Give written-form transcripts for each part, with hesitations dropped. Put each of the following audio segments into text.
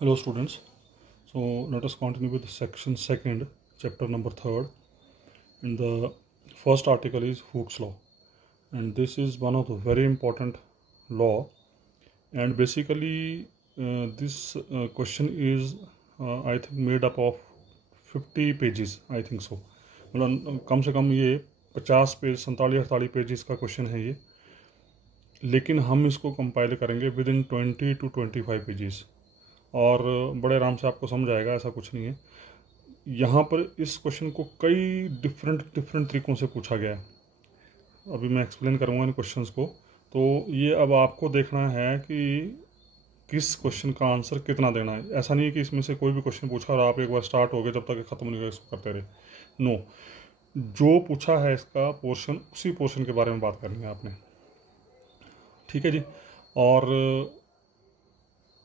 Hello students, so let us continue with section second, chapter number third. And the first article is Hooke's law, and this is one of the very important law. And basically this question is I think made up of 50 pages, I think so. मतलब कम से कम ये 50 page 47-48 pages का question है ये, लेकिन हम इसको compile करेंगे विद इन 20 to 25 पेजेस और बड़े आराम से आपको समझ आएगा, ऐसा कुछ नहीं है। यहाँ पर इस क्वेश्चन को कई डिफरेंट तरीक़ों से पूछा गया है। अभी मैं एक्सप्लेन करूँगा इन क्वेश्चंस को। तो ये अब आपको देखना है कि किस क्वेश्चन का आंसर कितना देना है। ऐसा नहीं है कि इसमें से कोई भी क्वेश्चन पूछा और आप एक बार स्टार्ट हो गए जब तक ख़त्म नहीं होगा इसको करते रहे। नो, जो पूछा है इसका पोर्शन, उसी पोर्शन के बारे में बात करनी है आपने, ठीक है जी। और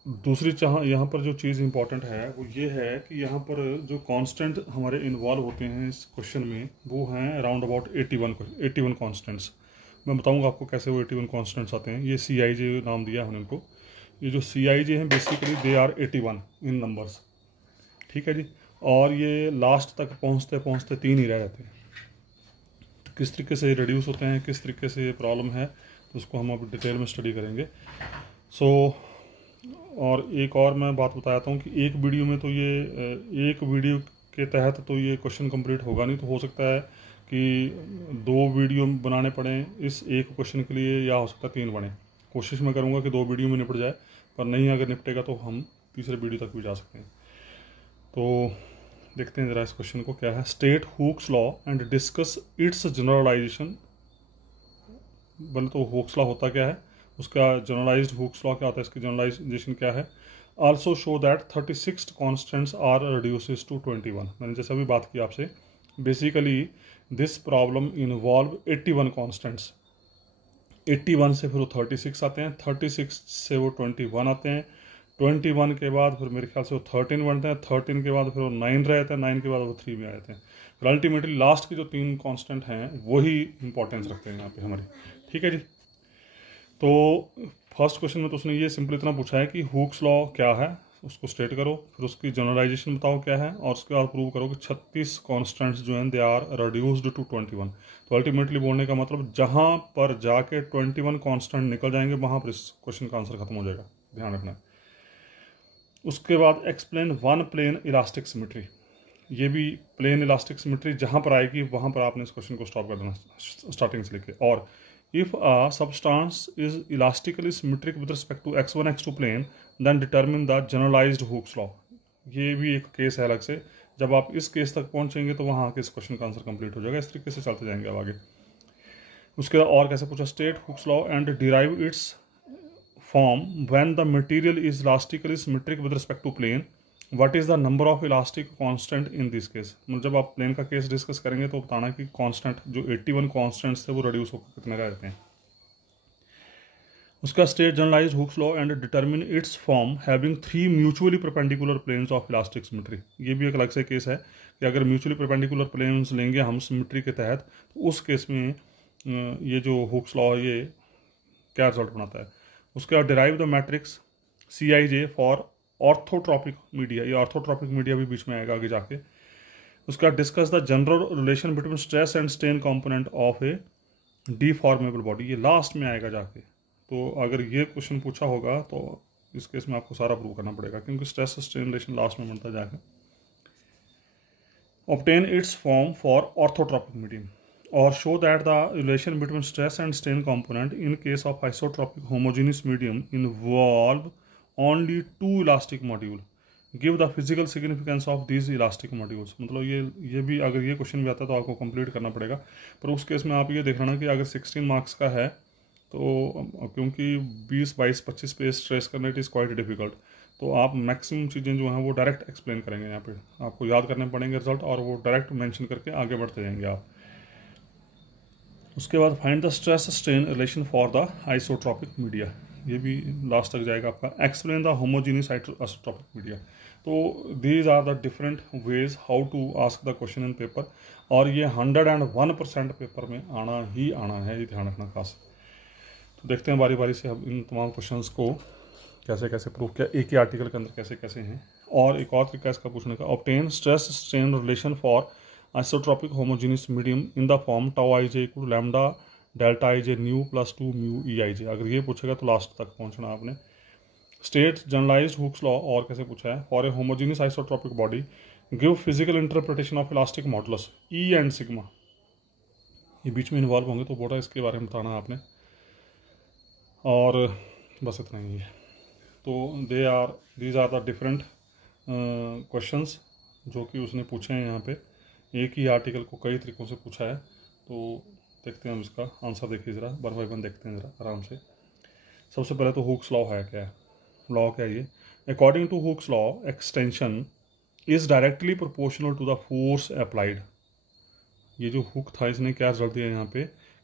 दूसरी यहाँ पर जो चीज़ इंपॉर्टेंट है वो ये है कि यहाँ पर जो कांस्टेंट हमारे इन्वॉल्व होते हैं इस क्वेश्चन में वो हैं अराउंड अबाउट 81 कांस्टेंट्स। मैं बताऊंगा आपको कैसे वो 81 कांस्टेंट्स आते हैं। ये CIJ नाम दिया है हमने उनको। ये जो CIJ हैं basically they are 81 in numbers, ठीक है जी। और ये लास्ट तक पहुँचते पहुँचते 3 ही रह जाते हैं। तो किस तरीके से रिड्यूस होते हैं, किस तरीके से प्रॉब्लम है, तो उसको हम अब डिटेल में स्टडी करेंगे। और एक और मैं बात बताता हूँ कि एक वीडियो में तो ये एक वीडियो के तहत तो ये क्वेश्चन कंप्लीट होगा नहीं। तो हो सकता है कि 2 वीडियो बनाने पड़े इस एक क्वेश्चन के लिए, या हो सकता है 3 बने। कोशिश मैं करूँगा कि 2 वीडियो में निपट जाए, पर नहीं अगर निपटेगा तो हम तीसरे वीडियो तक भी जा सकते हैं। तो देखते हैं ज़रा इस क्वेश्चन को क्या है। State Hooke's law and discuss its generalisation. बल तो हुक्स लॉ होता क्या है, उसका जनरलाइज्ड हुक्स लॉ क्या होता है, इसकी जनरलाइजेशन क्या है। Also show that 36 constants are reduces to 21। मैंने जैसे अभी बात की आपसे, basically this problem involve 81 constants. 81 से फिर वो 36 आते हैं, 36 से वो 21 आते हैं, 21 के बाद फिर मेरे ख्याल से वो 13 बनते हैं, 13 के बाद फिर वो 9 रहते हैं, 9 के बाद वो 3 में आ जाते हैं। फिर अल्टीमेटली लास्ट के जो 3 कॉन्स्टेंट हैं वही इंपॉर्टेंस रखते हैं यहाँ पे हमारी, ठीक है जी। तो फर्स्ट क्वेश्चन में तो उसने ये सिंपल इतना पूछा है कि हुक्स लॉ क्या है, उसको स्टेट करो, फिर उसकी जनरलाइजेशन बताओ क्या है, और उसके बाद प्रूव करो कि 36 कॉन्स्टेंट्स जो हैं दे आर रिड्यूस्ड टू 21। तो अल्टीमेटली बोलने का मतलब जहाँ पर जाके 21 कॉन्स्टेंट निकल जाएंगे वहाँ पर इस क्वेश्चन का आंसर खत्म हो जाएगा, ध्यान रखना। उसके बाद explain one plane elastic symmetry. ये भी प्लेन इलास्टिक सिमेट्री जहाँ पर आएगी वहाँ पर आपने इस क्वेश्चन को स्टॉप कर देना स्टार्टिंग से लेके। और if a substance is elastically symmetric with respect to x1 x2 plane then determine the generalized Hooke's law। ये भी एक केस है अलग से। जब आप इस केस तक पहुंचेंगे तो वहाँ आके इस क्वेश्चन का आंसर कंप्लीट हो जाएगा। इस तरीके से चलते जाएंगे अब आगे। उसके बाद और कैसे पूछा, state Hooke's law and derive its form when the material is elastically symmetric with respect to plane, what is the number of elastic constant in this case. मतलब जब आप प्लेन का केस डिस्कस करेंगे तो बताना कि कांस्टेंट जो 81 constants थे वो रिड्यूस होकर कितने रह जाते हैं। उसका state generalised Hooke's law and determine its form having 3 mutually perpendicular planes of elastic symmetry. ये भी एक अलग से केस है कि अगर म्यूचुअली परपेंडिकुलर प्लेन्स लेंगे हम सिमेट्री के तहत, तो उस केस में ये जो हुक्स लॉ ये क्या रिजल्ट बनाता है। उसके बाद derive the matrix CIJ for orthotropic media. ये ऑर्थोट्रॉपिक मीडिया भी बीच में आएगा आगे जाके। उसका discuss the general relation between stress and strain component of A deformable body. ये लास्ट में आएगा जाके। तो अगर ये क्वेश्चन पूछा होगा तो इस केस में आपको सारा प्रूव करना पड़ेगा, क्योंकि स्ट्रेस स्ट्रेन रिलेशन लास्ट में बनता जाएगा। Obtain its form for orthotropic medium और show that the relation between stress and strain component in case of isotropic homogeneous medium involve only 2 elastic module. Give the physical significance of these elastic modules. मतलब ये भी अगर ये question भी आता है तो आपको कंप्लीट करना पड़ेगा। पर उस केस में आप ये देख लेना कि अगर 16 मार्क्स का है तो क्योंकि 20, 22, 25 पे स्ट्रेस करना इट इज़ क्वाइट डिफिकल्ट, तो आप मैक्सिमम चीज़ें जो हैं वो डायरेक्ट एक्सप्लेन करेंगे। यहाँ पे आपको याद करने पड़ेंगे रिजल्ट, और वो डायरेक्ट मेंशन करके आगे बढ़ते जाएंगे आप। उसके बाद find the stress strain relation for the isotropic media. ये भी लास्ट तक जाएगा आपका। Explain the homogeneous isotropic media. तो these are the different ways how to ask the question in paper, और ये 101% पेपर में आना ही आना है, ये ध्यान रखना खास। तो देखते हैं बारी बारी से अब इन तमाम क्वेश्चंस को कैसे कैसे प्रूव किया, एक ही आर्टिकल के अंदर कैसे कैसे हैं। और एक और तरीका इसका पूछने का, obtain stress strain relation for isotropic homogeneous medium in the form tau I J equal lambda delta i j nu plus 2 mu e I j. अगर ये पूछेगा तो लास्ट तक पहुंचना आपने। स्टेट जनरलाइज्ड हुक्स लॉ और कैसे पूछा है, for a homogeneous isotropic body give physical interpretation of elastic modulus E and sigma. ये बीच में इन्वॉल्व होंगे तो बोल रहा है इसके बारे में बताना आपने, और बस इतना ही है। तो these are the different questions जो कि उसने पूछे हैं यहाँ पे। एक ही आर्टिकल को कई तरीक़ों से पूछा है, तो देखते हैं हम इसका आंसर। देखिए ज़रा वन बाय वन देखते हैं ज़रा आराम से। सबसे पहले तो हुक्स लॉ है क्या है, लॉ क्या है ये। According to Hooke's law extension is directly proportional to the force applied. ये जो हुक था इसने क्या रिजल्ट दिया यहाँ पे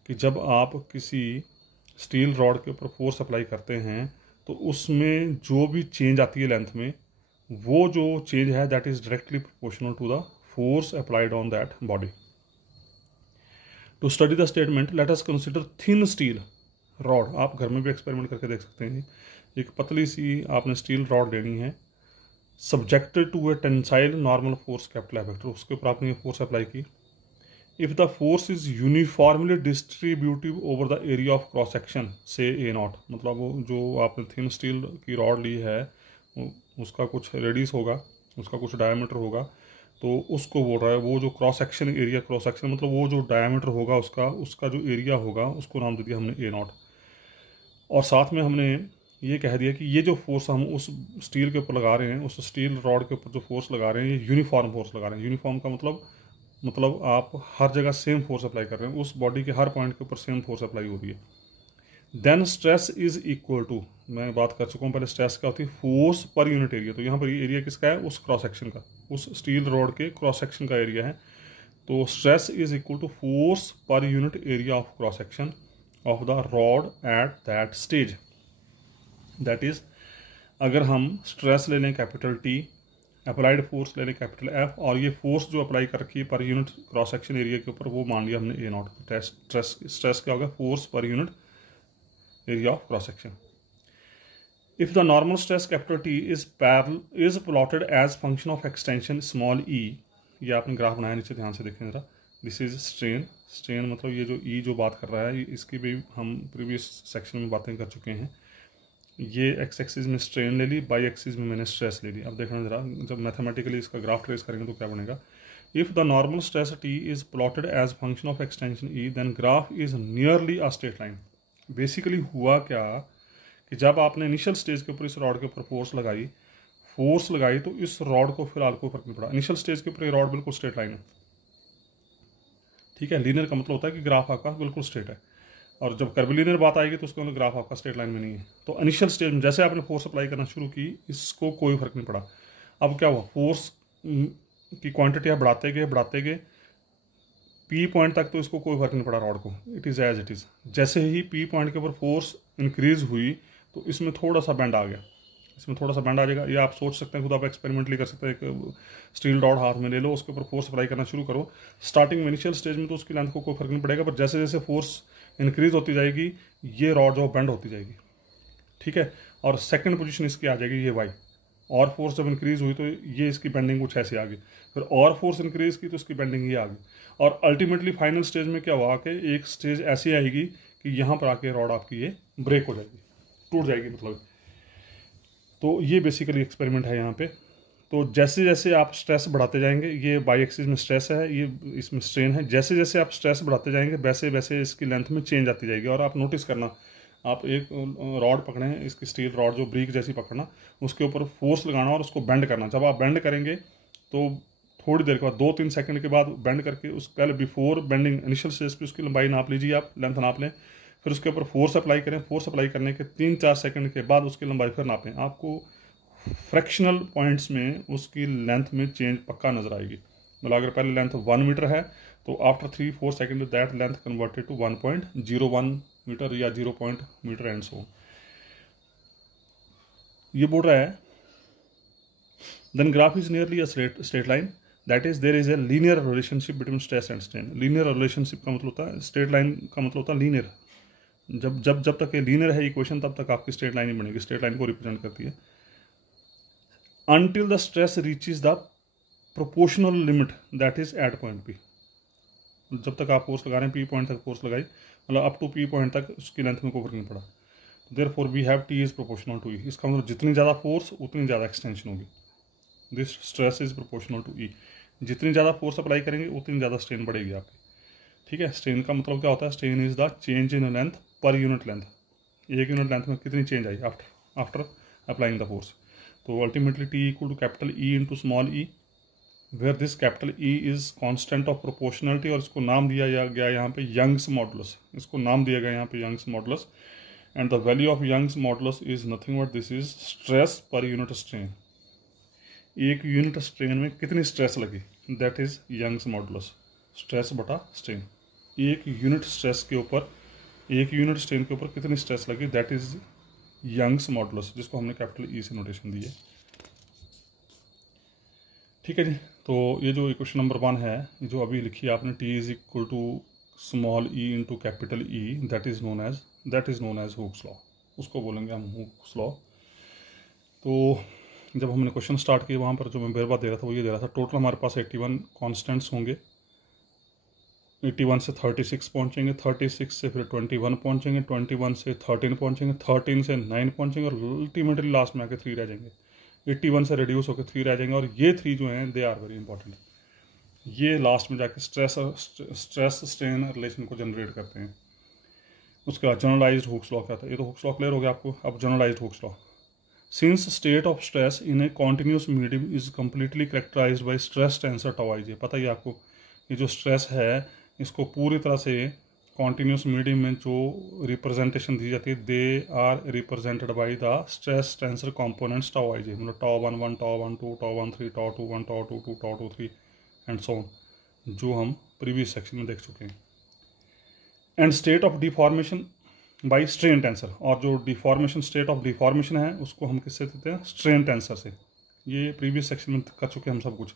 कि जब आप किसी स्टील रॉड के ऊपर फोर्स अप्लाई करते हैं तो उसमें जो भी चेंज आती है लेंथ में, वो जो चेंज है that is directly proportional to the force applied on that body. To study the statement let us consider thin steel rod. आप घर में भी एक्सपेरिमेंट करके देख सकते हैं। एक पतली सी आपने स्टील रॉड लेनी है, subjected to a tensile normal force capital F vector, उसके ऊपर आपने फोर्स अप्लाई की। If the force is uniformly distributive over the area of cross section say A naught, मतलब वो जो आपने थिन स्टील की रॉड ली है उसका कुछ रेडियस होगा, उसका कुछ डायमीटर होगा, तो उसको बोल रहा है वो जो cross section area, cross section मतलब वो जो डायमीटर होगा उसका जो एरिया होगा उसको नाम दे दिया हमने ए नॉट। और साथ में हमने ये कह दिया कि ये जो फोर्स हम उस स्टील के ऊपर लगा रहे हैं, उस स्टील रॉड के ऊपर जो फोर्स लगा रहे हैं ये यूनिफॉर्म फोर्स लगा रहे हैं। यूनिफॉर्म का मतलब आप हर जगह सेम फोर्स अप्लाई कर रहे हैं, उस बॉडी के हर पॉइंट के ऊपर सेम फोर्स अप्लाई हो रही है। Then stress is equal to, मैं बात कर चुका हूँ पहले, स्ट्रेस क्या होती है, फोर्स पर यूनिट एरिया। तो यहाँ पर ये एरिया किसका है, उस क्रॉस सेक्शन का, उस स्टील रॉड के क्रॉस सेक्शन का एरिया है। तो stress is equal to force पर unit area of cross section of the rod at that stage. That is अगर हम स्ट्रेस ले लें कैपिटल टी, अप्लाइड फोर्स ले लें कैपिटल एफ, और ये फोर्स जो अप्लाई कर रखी है per unit cross section area के ऊपर वो मान लिया हमने ए नॉट। स्ट्रेस क्या होगा, फोर्स पर unit area of cross section. If the normal stress capital T is plotted as function of extension small e, ये आपने ग्राफ बनाया नीचे ध्यान से देखें जरा। दिस इज स्ट्रेन, स्ट्रेन मतलब ये जो ई जो बात कर रहा है इसकी भी हम प्रीवियस सेक्शन में बातें कर चुके हैं। ये एक्स एक्सिस में स्ट्रेन ले ली, बाई एक्सिस में मैंने स्ट्रेस ले ली। अब देखना जरा जब मैथमेटिकली इसका ग्राफ ट्रेस करेंगे तो क्या बनेगा। If the normal stress T is plotted as function of extension E then graph is nearly a straight line. Basically हुआ क्या कि जब आपने इनिशियल स्टेज के ऊपर इस रॉड के ऊपर फोर्स लगाई तो इस रॉड को फिलहाल कोई फर्क नहीं पड़ा। इनिशियल स्टेज के ऊपर ये रॉड बिल्कुल स्ट्रेट लाइन है, ठीक है। लीनियर का मतलब होता है कि ग्राफ आपका बिल्कुल स्ट्रेट है, और जब कर्विलीनियर बात आएगी तो उसके अंदर ग्राफ आपका स्ट्रेट लाइन में नहीं है। तो इनिशियल स्टेज में जैसे आपने फोर्स अप्लाई करना शुरू की इसको कोई फर्क नहीं पड़ा। अब क्या हुआ, फोर्स की क्वांटिटी आप बढ़ाते गए पी पॉइंट तक तो इसको कोई फर्क नहीं पड़ा रॉड को, it is as it is. जैसे ही पी पॉइंट के ऊपर फोर्स इंक्रीज हुई तो इसमें थोड़ा सा बैंड आ गया, इसमें थोड़ा सा बैंड आ जाएगा। ये आप सोच सकते हैं, खुद आप एक्सपेरिमेंटली कर सकते हैं। एक स्टील रॉड हाथ में ले लो, उसके ऊपर फोर्स अप्लाई करना शुरू करो। स्टार्टिंग में इनिशियल स्टेज में तो उसकी लेंथ को कोई फर्क नहीं पड़ेगा, पर जैसे जैसे फोर्स इंक्रीज होती जाएगी ये रॉड जो बेंड होती जाएगी, ठीक है। और सेकंड पोजीशन इसकी आ जाएगी ये वाई, और फोर्स जब इंक्रीज हुई तो ये इसकी बेंडिंग कुछ ऐसे आ गई, फिर और फोर्स इंक्रीज की तो इसकी बेंडिंग ये आ गई, और अल्टीमेटली फाइनल स्टेज में क्या हुआ कि एक स्टेज ऐसी आएगी कि यहाँ पर आके रॉड आपकी ये ब्रेक हो जाएगी, टूट जाएगी मतलब। तो ये बेसिकली एक्सपेरिमेंट है यहाँ पे। तो जैसे जैसे आप स्ट्रेस बढ़ाते जाएंगे, ये बाई एक्सिस में स्ट्रेस है, ये इसमें स्ट्रेन है, जैसे जैसे आप स्ट्रेस बढ़ाते जाएंगे वैसे वैसे इसकी लेंथ में चेंज आती जाएगी। और आप नोटिस करना, आप एक रॉड पकड़ें, इसकी स्टील रॉड जो ब्रिक जैसी पकड़ना, उसके ऊपर फोर्स लगाना और उसको बेंड करना। जब आप बेंड करेंगे तो थोड़ी देर के बाद 2-3 सेकंड के बाद बेंड करके उस पहले बिफोर बेंडिंग इनिशियल स्टेज पे उसकी लंबाई नाप लीजिए, आप लेंथ नाप लें, फिर उसके ऊपर फोर्स अप्लाई करें। फोर्स अप्लाई करने के 3-4 सेकंड के बाद उसकी लंबाई फिर नापें। आपको फ्रैक्शनल पॉइंट्स में उसकी लेंथ में चेंज पक्का नजर आएगी। मतलब अगर पहले लेंथ 1 मीटर है तो after 3-4 second that length converted to 1.01 metre या 0 मीटर एंड सो। ये बोल रहा है then graph is nearly a straight line, that is there is a linear relationship between stress and strain. Linear relationship का मतलब होता है, स्ट्रेट लाइन का मतलब होता है लीनियर, जब तक ये लीनियर है इक्वेशन तब तक आपकी स्ट्रेट लाइन ही बनेगी, स्ट्रेट लाइन को रिप्रेजेंट करती है। Until the stress reaches the proportional limit that is at point P. जब तक आप फोर्स लगा रहे हैं पी पॉइंट तक फोर्स लगाई, मतलब अप टू पी पॉइंट तक उसकी लेंथ में कोई फर्क नहीं पड़ा। Therefore we have T is proportional to e. इसका मतलब जितनी ज़्यादा फोर्स उतनी ज़्यादा एक्सटेंशन होगी। This stress is proportional to e. जितनी ज़्यादा फोर्स अप्लाई करेंगे उतनी ज़्यादा स्ट्रेन बढ़ेगी आपकी। ठीक है, स्ट्रेन का मतलब क्या होता है? Strain is the change in length per unit length. एक यूनिट लेंथ में कितनी चेंज आई आफ्टर अप्लाइंग द फोर्स। तो ultimately T equal to capital E into small E, where this capital E is constant of proportionality, और इसको नाम दिया गया यहाँ पे यंग्स मॉडुलस। इसको नाम दिया गया यहाँ पे Young's modulus, and the value of Young's modulus is nothing but this is stress per unit strain. एक यूनिट स्ट्रेन में कितनी स्ट्रेस लगी, that is Young's modulus, stress बटा स्ट्रेन। एक यूनिट स्ट्रेस के ऊपर, एक यूनिट स्ट्रेन के ऊपर कितनी स्ट्रेस लगी, दैट इज यंग्स मॉडुलस, जिसको हमने कैपिटल ई से नोटेशन दी है। ठीक है जी, तो ये जो इक्वेशन नंबर 1 है, जो अभी लिखी है आपने, T is equal to small E into capital E, that is known as Hooke's law. उसको बोलेंगे हम हुक्स लॉ। तो जब हमने क्वेश्चन स्टार्ट किया वहाँ पर जो मैं बेरबा दे रहा था वो ये दे रहा था, टोटल हमारे पास 81 कॉन्स्टेंट्स होंगे। 81 से 36 पहुँचेंगे, 36 से फिर 21 पहुँचेंगे, 21 से 13 पहुँचेंगे, 13 से 9 पहुँचेंगे, और अल्टीमेटली लास्ट में आके 3 रह जाएंगे। 81 से रिड्यूस होकर 3 रह जाएंगे, और ये 3 जो हैं दे आर वेरी इंपॉर्टेंट। ये लास्ट में जाके स्ट्रेस स्ट्रेन रिलेशन को जनरेट करते हैं। उसके बाद जनरलाइज्ड हुक्स लॉ क्या था, ये तो हुक्स लॉ क्लियर हो गया आपको। अब generalized Hooke's law, since state of stress in a continuous medium is completely characterized by stress tensor tau I J. पता ही आपको, ये जो स्ट्रेस है इसको पूरी तरह से कॉन्टिन्यूस मीडियम में जो रिप्रेजेंटेशन दी जाती है, they are represented by the stress tensor components tau I J. मतलब tau 1 tau 1 2 tau 1 3 tau 2 1 tau 2 2 tau 2 3 and so on, जो हम प्रीवियस सेक्शन में देख चुके हैं। And state of deformation by strain tensor, और जो डिफॉर्मेशन, स्टेट ऑफ डिफॉर्मेशन है उसको हम किससे देते हैं? स्ट्रेन टेंसर से। ये प्रीवियस सेक्शन में कर चुके हैं हम सब कुछ।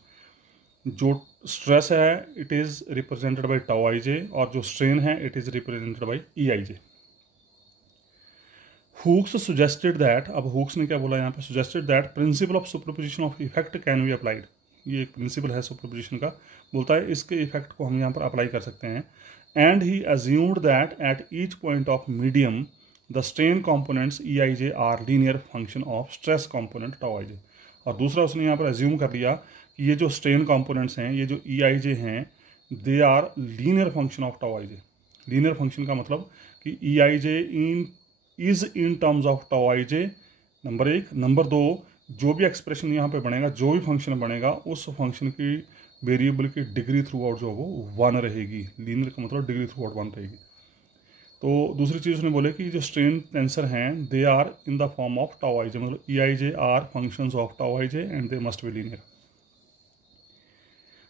जो स्ट्रेस है it is represented by tau I J, और जो स्ट्रेन है it is represented by E I J. Hooke's suggested that, अब हुक्स ने क्या बोला यहाँ पे? Suggested that principle of superposition of effect can be applied. ये एक प्रिंसिपल है सुपरपोजिशन का, बोलता है इसके इफेक्ट को हम यहाँ पर अप्लाई कर सकते हैं। And he assumed that at each point of medium the strain components E I J are linear function of stress component tau I J. और दूसरा उसने यहाँ पर अज्यूम कर लिया कि ये जो स्ट्रेन कॉम्पोनेंट्स हैं, ये जो ई आई जे हैं, they are linear function of tau I J. Linear function का मतलब कि E I J is in terms of tau I J, number 1। Number 2, जो भी एक्सप्रेशन यहाँ पे बनेगा, जो भी फंक्शन बनेगा, उस फंक्शन की वेरिएबल की डिग्री थ्रू आउट जो वो 1 रहेगी। लीनियर का मतलब डिग्री थ्रू आउट 1 रहेगी। तो दूसरी चीज़ उसने बोले कि जो स्ट्रेन टेंसर हैं they are in the form of tau I J, मतलब E I J are functions of tau I J and they must be linear.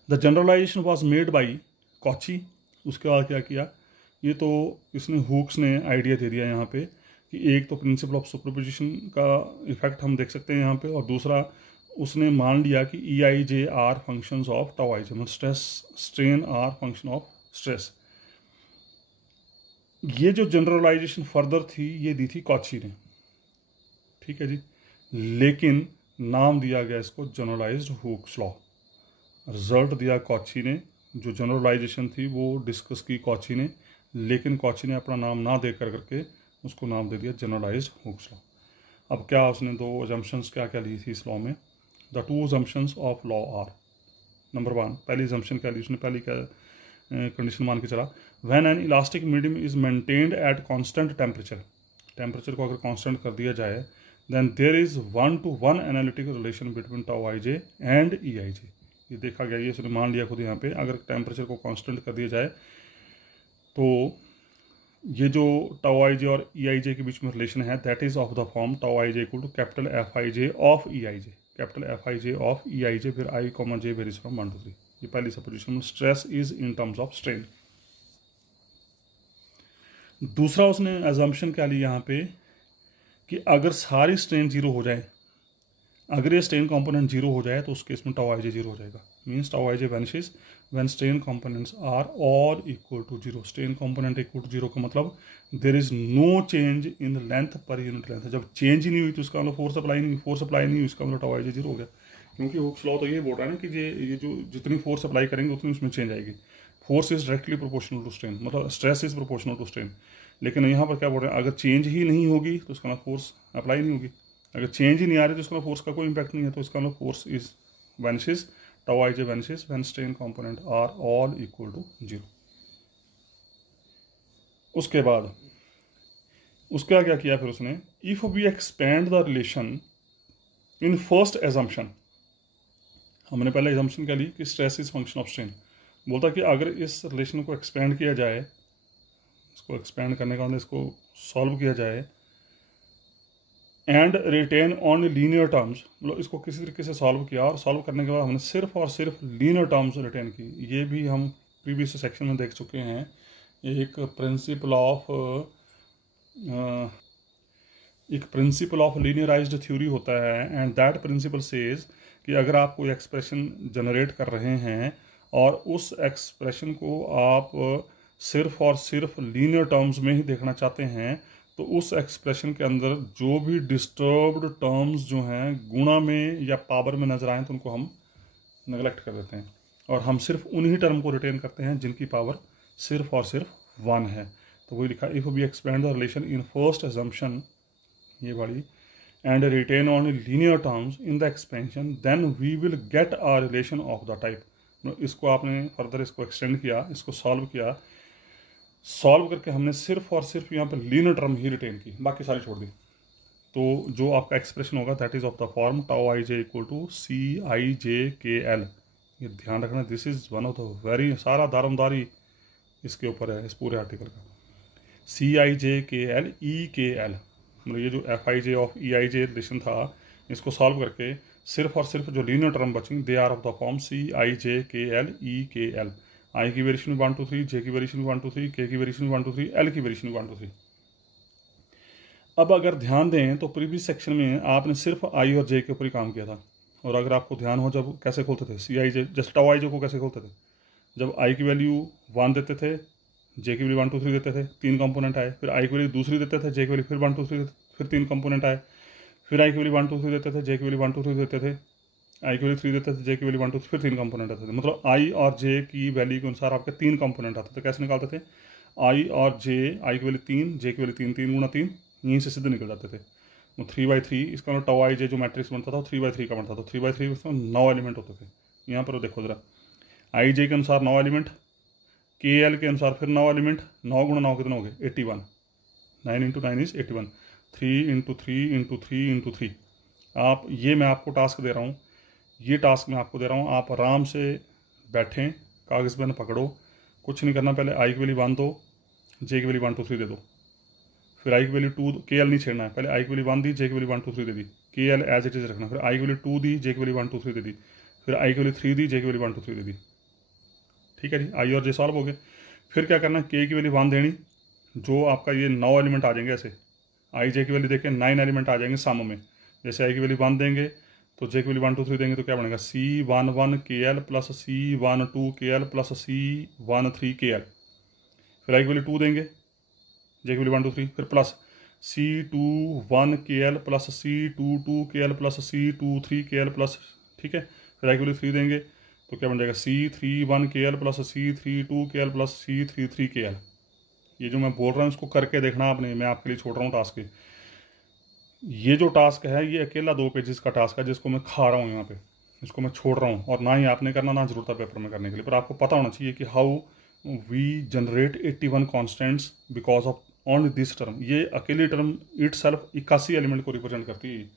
The generalization was made by Cauchy. उसके बाद क्या किया, ये तो इसने hooks ने आइडिया दे दिया यहाँ पे कि एक तो प्रिंसिपल ऑफ सुपरपोजिशन का इफेक्ट हम देख सकते हैं यहाँ पे, और दूसरा उसने मान लिया कि E I J are functions of tau I J, मतलब stress strain are function of stress. ये जो जनरलाइजेशन फर्दर थी ये दी थी कॉची ने, ठीक है जी, लेकिन नाम दिया गया इसको जनरलाइज्ड हुक्स लॉ। रिजल्ट दिया कॉची ने, जो जनरलाइजेशन थी वो डिस्कस की कॉची ने, लेकिन कॉची ने अपना नाम ना दे करके उसको नाम दे दिया जनरलाइज्ड हुक्स लॉ। अब क्या उसने 2 अजम्पशंस क्या क्या ली थी इस लॉ में? The 2 assumptions of law are, number 1, पहली अजम्पशन क्या ली उसने? पहली क्या कंडीशन मान के चला, when an elastic medium is maintained at constant temperature, temperature को अगर कांस्टेंट कर दिया जाए, then there is 1-to-1 analytical relation between tau I J and E I J. ये देखा गया, ये उसने मान लिया खुद यहाँ पे, अगर टेम्परेचर को कांस्टेंट कर दिया जाए तो ये जो टाउ आई जे और ई आई जे के बीच में रिलेशन है that is of the form tau I J equal to capital F I J of E I J, capital F I J of E I J, फिर I comma J varies from 1 to 3। ये पहली supposition, stress is in terms of strain. दूसरा उसने assumption क्या ली यहाँ पे कि अगर सारी स्ट्रेन 0 हो जाए, अगर ये स्ट्रेन कंपोनेंट 0 हो जाए तो उस केस में टाउ आई जे 0 हो जाएगा। means tau ij vanishes when strain components are all equal to 0. strain component equal to 0 का मतलब there is no change in length per unit length. जब चेंज ही नहीं हुई तो इसका मतलब फोर्स अप्लाई नहीं हुई, इसका मतलब tau ij 0 हो गया, क्योंकि हुक्स लॉ तो ये बोल रहा है ना कि ये जो जितनी फोर्स अप्लाई करेंगे उतनी उसमें चेंज आएगी. Force is directly proportional to strain, मतलब stress is proportional to strain. लेकिन यहाँ पर क्या बोल रहे हैं, अगर चेंज ही नहीं होगी तो इसका मतलब फोर्स अप्लाई नहीं होगी. अगर चेंज ही नहीं आ रही तो इसका फोर्स का कोई इंपैक्ट नहीं है, तो इसका मतलब force is vanishes, tau ij vanishes when strain component are all equal to 0. उसके बाद उसका क्या किया फिर उसने, if we expand the relation in first assumption, हमने पहले एजम्पशन क्या ली कि stress is function of strain. बोलता कि अगर इस रिलेशन को एक्सपेंड किया जाए, इसको एक्सपेंड करने का मतलब इसको सॉल्व किया जाए, and retain on linear terms, मतलब इसको किसी तरीके से सॉल्व किया और सॉल्व करने के बाद हमने सिर्फ और सिर्फ लीनियर टर्म्स रिटेन की. ये भी हम प्रीवियस सेक्शन में देख चुके हैं. एक प्रिंसिपल ऑफ लीनियराइज्ड थ्योरी होता है, एंड दैट प्रिंसिपल सेज कि अगर आप कोई एक्सप्रेशन जनरेट कर रहे हैं और उस एक्सप्रेशन को आप सिर्फ और सिर्फ लीनियर टर्म्स में ही देखना चाहते हैं, तो उस एक्सप्रेशन के अंदर जो भी डिस्टर्ब्ड टर्म्स जो हैं गुणा में या पावर में नजर आए तो उनको हम नेगलेक्ट कर देते हैं, और हम सिर्फ उन्हीं टर्म को रिटेन करते हैं जिनकी पावर सिर्फ और सिर्फ 1 है. तो वही लिखा, if we expand the relation in first assumption, ये वाली, and retain on linear terms in the expansion, then we will get a relation of the type. इसको आपने फर्दर इसको एक्सटेंड किया, इसको सॉल्व किया, सॉल्व करके हमने सिर्फ और सिर्फ यहाँ पर लीनियर टर्म ही रिटेन की, बाकी सारी छोड़ दी. तो जो आपका एक्सप्रेशन होगा that is of the form tau I J equal to C I J K L. ये ध्यान रखना, this is one of the very, सारा दारमदारी इसके ऊपर है इस पूरे आर्टिकल का. सी आई जे के एल ई के एल, मतलब ये जो F I J of E I J relation था, इसको सॉल्व करके सिर्फ और सिर्फ जो लीनियर टर्म बची they are of the form C I J K L ई के एल. आई की वेरिएशन 1 2 3, जे की वेरिएशन 1 2 3, के की वेरिएशन 1 2 3, एल की वेरिएशन 1 2 3. अब अगर ध्यान दें तो प्रीवियस सेक्शन में आपने सिर्फ आई और जे के ऊपर ही काम किया था, और अगर आपको ध्यान हो जब कैसे खोलते थे सी I J, just tau I J को कैसे खोलते थे, जब आई की वैल्यू 1 देते थे, जे की वैल्यू 1 2 3 देते थे, 3 कंपोनेंट आए, फिर आई की वैल्यू दूसरी देते थे, जे की वैल्यू फिर 1 2 3, फिर 3 कंपोनेंट आए, फिर आई की वैल्यू 1 2 3 देते थे, जे की वैल्यू 1 2 3 देते थे, आई की वैल्यू 3 देते थे, जे की वैल्यू 1 2 फिर 3 कंपोनेंट आते थे. मतलब आई और जे की वैल्यू के अनुसार आपके 3 कंपोनेंट आते थे. कैसे निकालते थे, आई और जे, आई की वैल्यू 3, जे की वैल्यू 3, 3 गुणा 3, यहीं से सीधे निकल जाते थे. 3/3, इसका मतलब टाउ आई जे जो मैट्रिक्स बनता था वो 3/3 का बनता था. 3/3 इसमें 9 एलिमेंट होते थे. यहाँ पर देखो जरा, आई जे के अनुसार 9 एलिमेंट, के एल के अनुसार फिर 9 एलिमेंट, 9 गुणा 9 कितना हो गया 81, 9 into 9 is 81, 3 into 3 into 3 into 3. आप ये मैं आपको टास्क दे रहा हूँ, ये टास्क मैं आपको दे रहा हूँ, आप आराम से बैठें, कागज़ पेन पकड़ो, कुछ नहीं करना, पहले आई की वैल्यू 1 दो, जे की वैल्यू 1 2 3 दे दो, फिर आई की वैल्यू 2, के एल नहीं छेड़ना है, पहले आई की वैल्यू 1 दी, जे की वैल्यू 1 2 3 दे दी, के एल एज इट इज रखना, फिर आई की वैल्यू 2 दी, जे की वैल्यू 1 2 3 दे दी, फिर आई की वैल्यू 3 दी, जे की वैल्यू 1 2 3 दे दी. ठीक है जी, आई और जे सॉल्व हो गए. फिर क्या करना, के की वैल्यू 1 देनी, जो आपका ये 9 एलिमेंट आ जाएंगे ऐसे, आई जे की वैल्यू देखें 9 एलिमेंट आ जाएंगे सम में. जैसे आई की वैल्यू 1 देंगे तो जे की वैल्यू 1 2 3 देंगे तो क्या बनेगा, C11 KL plus C12 KL plus C13 KL. फिर आई की वैल्यू 2 देंगे, जे की वैल्यू 1 2 3, फिर plus C21 KL plus C22 KL plus C23 KL plus, ठीक है. फिर आई की वैल्यू 3 देंगे तो क्या बन जाएगा, C31 KL plus C32 KL plus C33 KL. ये जो मैं बोल रहा हूँ इसको करके देखना आपने, मैं आपके लिए छोड़ रहा हूँ टास्क. ये जो टास्क है ये अकेला 2 पेजेस का टास्क है जिसको मैं खा रहा हूँ यहाँ पे, इसको मैं छोड़ रहा हूँ, और ना ही आपने करना, ना जरूरत है पेपर में करने के लिए. पर आपको पता होना चाहिए कि how we generate 81 constants because of only this term. ये अकेली टर्म इट सेल्फ 81 एलिमेंट को रिप्रेजेंट करती है.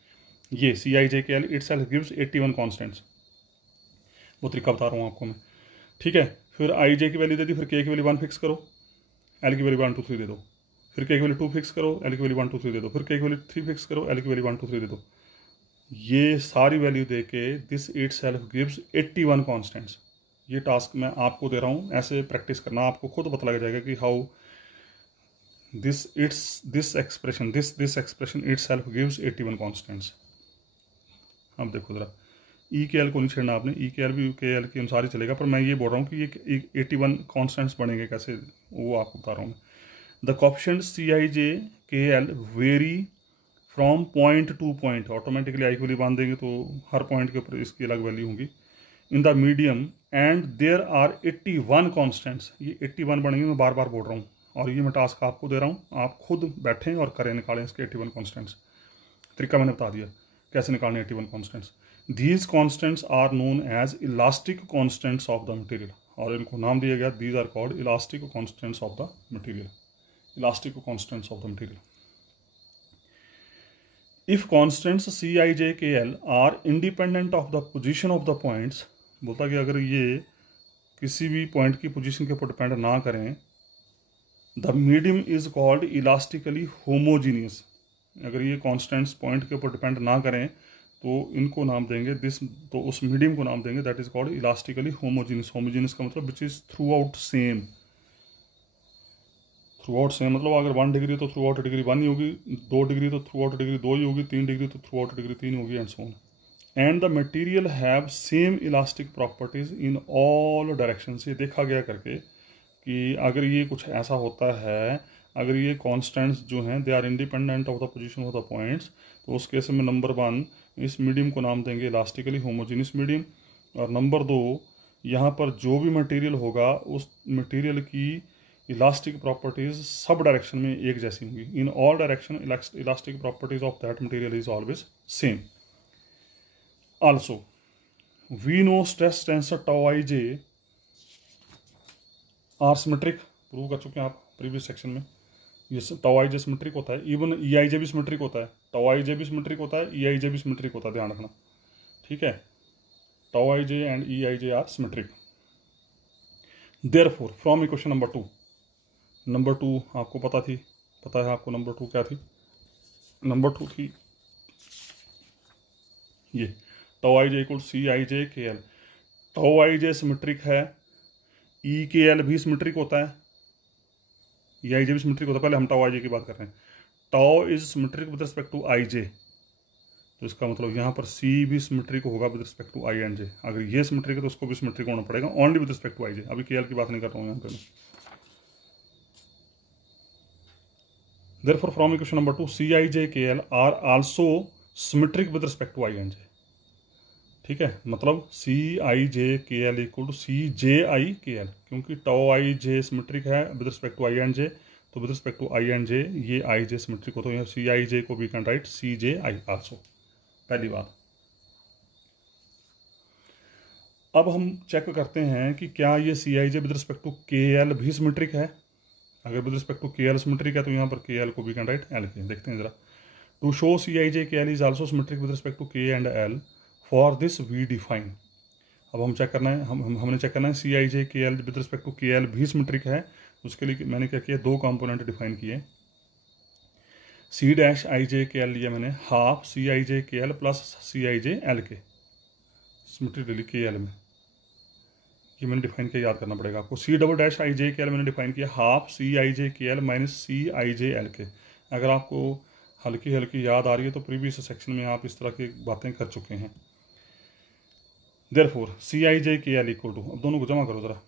ये C I J K L itself gives 81 constants. वो तरीका बता रहा हूँ आपको मैं, ठीक है. फिर आई जे की वैल्यू दे दी, फिर के की वैल्यू 1 फिक्स करो, एल की वैल्यू 1 2 3 दे दो, फिर के की वैल्यू 2 फिक्स करो, एल की वैल्यू 1 2 3 दे दो, फिर के की वैल्यू 3 फिक्स करो, एल की वैल्यू 1 2 3 दे दो. ये सारी वैल्यू दे के this it self gives 81 constants. ये टास्क मैं आपको दे रहा हूँ, ऐसे प्रैक्टिस करना, आपको खुद पता लग जाएगा कि how this expression it self gives 81 constants. अब देखो जरा, ई के एल को नहीं छेड़ना आपने, ई के एल भी के एल के अनुसार ही चलेगा, पर मैं ये बोल रहा हूँ कि ये 81 कॉन्स्टेंट्स बनेंगे कैसे, वो आपको बता रहा हूँ मैं। The coefficient C I J K L very from point two point, automatically I की वैल्यू बांध देंगे तो हर पॉइंट के ऊपर इसकी अलग वैल्यू होगी। In the medium and there are 81 constants, ये 81 बनेंगे, मैं बार बार बोल रहा हूँ, और ये मैं टास्क आपको दे रहा हूँ, आप खुद बैठें और करें, निकालें इसके 81 कॉन्स्टेंट्स। तरीका मैंने बता दिया कैसे निकालने 81 constants. These constants are known as elastic constants of the material, और इनको नाम दिया गया, these are called elastic constants of the material, elastic constants of the material. If constants C I J K L are independent of the position of the points, बोलता कि अगर ये किसी भी पॉइंट की पोजीशन के ऊपर डिपेंड ना करें, the medium is called elastically homogeneous, अगर ये कॉन्स्टेंट्स पॉइंट के ऊपर डिपेंड ना करें तो इनको नाम देंगे दिस, तो उस मीडियम को नाम देंगे that is called elastically homogeneous. Homogeneous का मतलब which is through out same, through out same मतलब अगर 1 डिग्री तो थ्रू आउट डिग्री 1 ही होगी, 2 डिग्री तो थ्रू आउट डिग्री 2 ही होगी, 3 डिग्री तो थ्रू आउट डिग्री 3 होगी, and so on. And the material have same elastic properties in all direction. ये देखा गया करके कि अगर ये कुछ ऐसा होता है, अगर ये कॉन्स्टेंट्स जो हैं they are independent of the position of the points, तो उस केस में नंबर 1 इस मीडियम को नाम देंगे इलास्टिकली होमोजीनियस मीडियम, और नंबर 2 यहाँ पर जो भी मटेरियल होगा उस मटेरियल की इलास्टिक प्रॉपर्टीज सब डायरेक्शन में एक जैसी होंगी। In all direction elastic properties of that material is always same. Also, we know stress tensor tau ij are symmetric, prove कर चुके हैं आप प्रीवियस सेक्शन में, ये टाउ आई जे सिमेट्रिक होता है, इवन ई आई जे भी सिमेट्रिक होता है, टाउ आई जे भी सिमेट्रिक होता है, ई आई जे भी सिमेट्रिक होता है, ध्यान रखना, ठीक है। Tau I J and E I J are symmetric. Therefore from equation number 2 आपको पता है आपको नंबर 2 क्या थी, नंबर 2 थी ये tau I J equal C I J K L. Tau I J symmetric है, ई के एल भी सिमेट्रिक होता है, ई आई जे भी सिमेट्रिक होता है। पहले हम टाउ आई जे की बात कर रहे हैं। Tau is symmetric with respect to I J, तो इसका मतलब यहाँ पर सी भी सिमेट्रिक होगा with respect to I and J. अगर ये सिमेट्रिक है तो उसको भी सिमेट्रिक होना पड़ेगा only with respect to I जे। अभी के एल की बात नहीं कर रहा हूँ यहाँ पे। Therefore from equation number 2 C I J K L are also symmetric with respect to I and J, ठीक है। मतलब C I J K L equal to C J I K L, क्योंकि टाउ आई J symmetric है with respect to I and J, तो with respect to I and J ये I J symmetric हो, तो यहाँ सी आई जे को we can write C J I also, पहली बात। अब हम चेक करते हैं कि क्या ये C I J with respect to K L भी सिमेट्रिक है। अगर with respect to K L symmetric है तो यहाँ पर के एल को वी कैन राइट एल के। देखते हैं जरा, to show C I J K L is also symmetric with respect to K and L, for this we define. अब हम चेक करना है, हमने चेक करना है सी I J K L with respect to K L भी symmetric है। उसके लिए मैंने क्या किया, 2 कंपोनेंट डिफाइन किए। सी dash I J K L लिया मैंने, half C I J K L plus C I J L के, सिमेट्रिक के एल में, ये मैंने डिफाइन किया, याद करना पड़ेगा आपको। सी double dash I J K L मैंने डिफाइन किया half C I J K L minus C I J L के। अगर आपको हल्की हल्की याद आ रही है तो प्रीवियस सेक्शन में आप इस तरह की बातें कर चुके हैं। Therefore C I J K L equal to, अब दोनों को जमा करो ज़रा।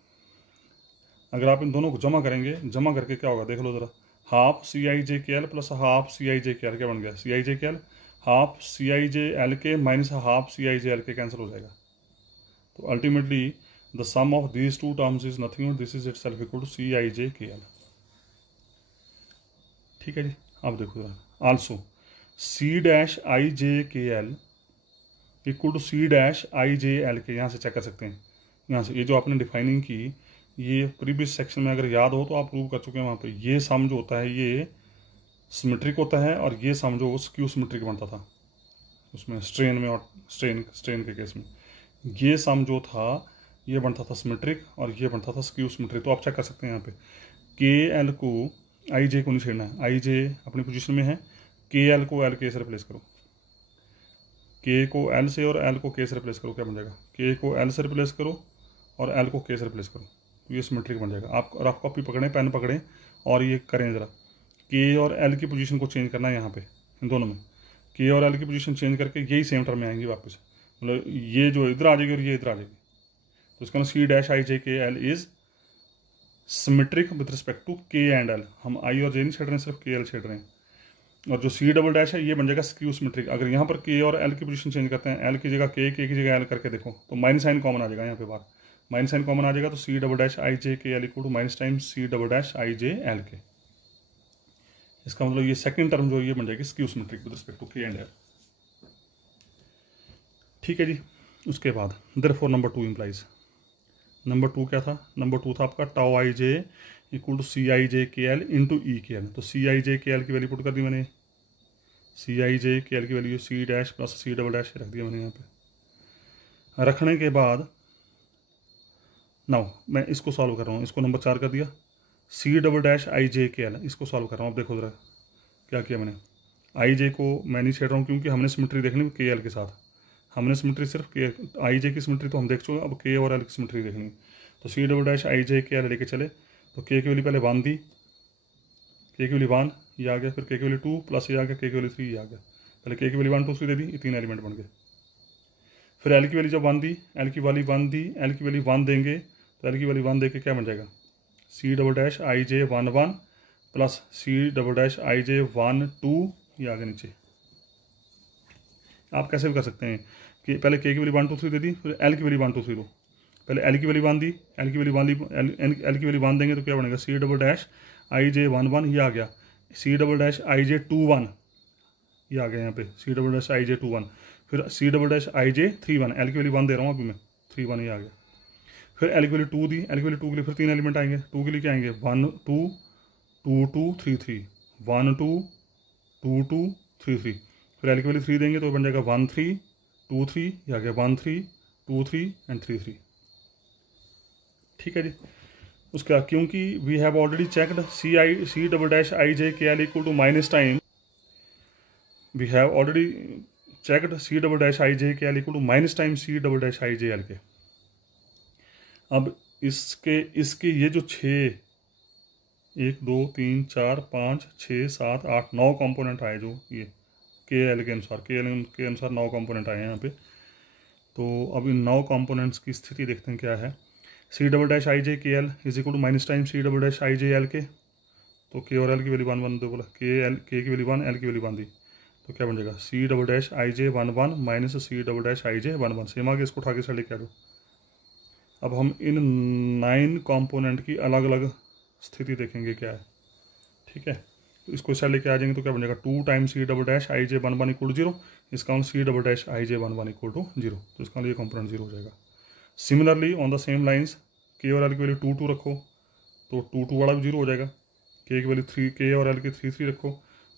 अगर आप इन दोनों को जमा करेंगे, जमा करके क्या होगा देख लो ज़रा, half C I J K L plus half C I J K L, क्या बन गया, C I J K L half C I J L K minus half C I J L K, cancel हो जाएगा। तो ultimately the sum of these 2 terms is nothing, this is itself equal to C I J K L, ठीक है जी। अब देखो जरा, also C dash I J K L equal to C dash I J L K, यहाँ से check कर सकते हैं। यहाँ से ये जो आपने डिफाइनिंग की, ये प्रीवियस सेक्शन में अगर याद हो तो आप प्रूव कर चुके हैं वहाँ पे। ये सम जो होता है ये सिमेट्रिक होता है, और ये सम जो स्क्यू सिमेट्रिक बनता था उसमें स्ट्रेन में, और स्ट्रेन के केस में ये सम जो था ये बनता था सिमेट्रिक और ये बनता था स्क्यू सिमेट्रिक। तो आप चेक कर सकते हैं यहाँ पे के एल को आई जे को नहीं छेड़ना है, आई जे अपनी पोजीशन में है, के एल को एल के से रिप्लेस करो, के को एल से और एल को के से रिप्लेस करो, क्या बन जाएगा, के को एल से रिप्लेस करो और एल को के से रिप्लेस करो, तो ये सिमेट्रिक बन जाएगा। आप रफ कॉपी पकड़ें, पेन पकड़ें और ये करें ज़रा, के और एल की पोजीशन को चेंज करना है यहाँ पे, इन दोनों में के और एल की पोजीशन चेंज करके यही सेम टर्म में आएंगी वापस। मतलब ये जो इधर आ जाएगी और ये इधर आ जाएगी, तो इसका सी dash I J K L is symmetric with respect to K and L. हम आई और जे नहीं छेड़ रहे हैं, सिर्फ के एल छेड़ रहे हैं। और जो सी डबल डैश है ये बन जाएगा स्क्यू सिमेट्रिक। अगर यहाँ पर के और एल की पोजीशन चेंज करते हैं, एल की जगह के की जगह एल करके देखो, तो माइनस साइन कॉमन आ जाएगा यहाँ पे बाहर, माइनस साइन कॉमन आ जाएगा। तो C double dash I J K L equal to minus times C double dash I J L K. इसका मतलब ये सेकंड टर्म जो ये बन जाएगी skew symmetric with respect to K and L. ठीक है जी। उसके बाद देयरफॉर नंबर 2 इंप्लाइज, नंबर 2 क्या था? नंबर 2 था आपका tau I J equal to C I J K L into ई के एल। तो सी आई जे के एल की वैल्यू पुट कर दी मैंने, सी आई जे के एल की value C dash plus C double dash रख दिया मैंने यहाँ पे। रखने के बाद नाउ मैं इसको सॉल्व कर रहा हूँ, इसको नंबर 4 कर दिया, सी double dash I J K L, इसको सॉल्व कर रहा हूँ। अब देखो ज़रा क्या किया मैंने, आई जे को मैं नहीं छेड़ रहा हूँ क्योंकि हमने सिमेट्री देखनी है के एल के साथ, हमने सिमेट्री सिर्फ के आई जे की सिमेट्री तो हम देख चुके, अब के और एल की सिमेट्री देखनी है। तो C double dash I J K L लेके चले, तो के की वैल्यू पहले 1 दी, के की वैल्यू 1 ये आ गया, फिर के की वैल्यू 2 प्लस ये आ गया, के की वैल्यू 3 ये आ गया। पहले के की वैल्यू 1 2 3 दे दी, ये 3 एलिमेंट बन गए। फिर एल की वैल्यू जब 1 दी, एल की वैल्यू 1 दी, एल की वैल्यू 1 देंगे, तो एल की वैल्यू 1 दे के क्या बन जाएगा, C double dash I J 1 1 plus C double dash I J 1 2, ये आ गया नीचे। आप कैसे भी कर सकते हैं कि पहले के की वैल्यू 1 2 3 दे दी, फिर एल की वैल्यू 1 2 3 दो। पहले एल की वैल्यू 1 दी, एल की वैल्यू 1 दी, एल की वैल्यू 1 देंगे तो क्या बनेगा, सी डबल डैश आई जे 1 1 ये आ गया, सी डबल डैश आई जे 2 1 ये आ गया यहाँ पे, सी डबल डैश आई जे 2 1, फिर C double dash I J 3 1, L की वैल्यू 1 दे रहा हूँ अभी मैं, 3 1 ये आ गया। फिर एल की वैल्यू 2 दी, एल की वैल्यू 2 के लिए फिर 3 एलिमेंट आएंगे, 2 के लिए क्या आएंगे 1 2 2 2 3 3, 1 2 2 2 3 3, फिर एल की वैल्यू 3 देंगे तो बन जाएगा 1 3 2 3, ये आ गया 1 3 2 3 एंड 3 3। ठीक है जी। उसका क्योंकि we have already checked C double dash I J K L equal to minus time, we have already checked C double dash I J K L equal to minus time C double dash I J L K. अब इसके ये जो 6 1 2 3 4 5 6 7 8 9 component आए, जो ये के L के अनुसार, के एल के अनुसार 9 कंपोनेंट आए हैं यहाँ पे। तो अब इन 9 कंपोनेंट्स की स्थिति देखते हैं क्या है। सी double dash I J K L is equal to minus time C double dash I J L K. तो के और एल की वैल्यू 1 1 दो, बोला के की वैल्यू 1 एल की वैल्यू 1 दी, तो क्या बन जाएगा C double dash I J 1 1 minus C double dash I J 1 1, same आगे इसको उठा के साइड लेके आ जाओ। अब हम इन 9 कंपोनेंट की अलग अलग स्थिति देखेंगे क्या है। ठीक है, तो इसको साइड लेके आ जाएंगे तो क्या बन जाएगा 2 times C double dash I J 1 1 equal to 0, इसका C double dash I J 1 1 equal to 0, तो इसका ये कंपोनेंट 0 हो जाएगा। Similarly on the same lines K और एल की वैल्यू 2 2 रखो तो 2 2 वाला भी 0 हो जाएगा। के की वैल्यू 3, के और एल की 3 3 रखो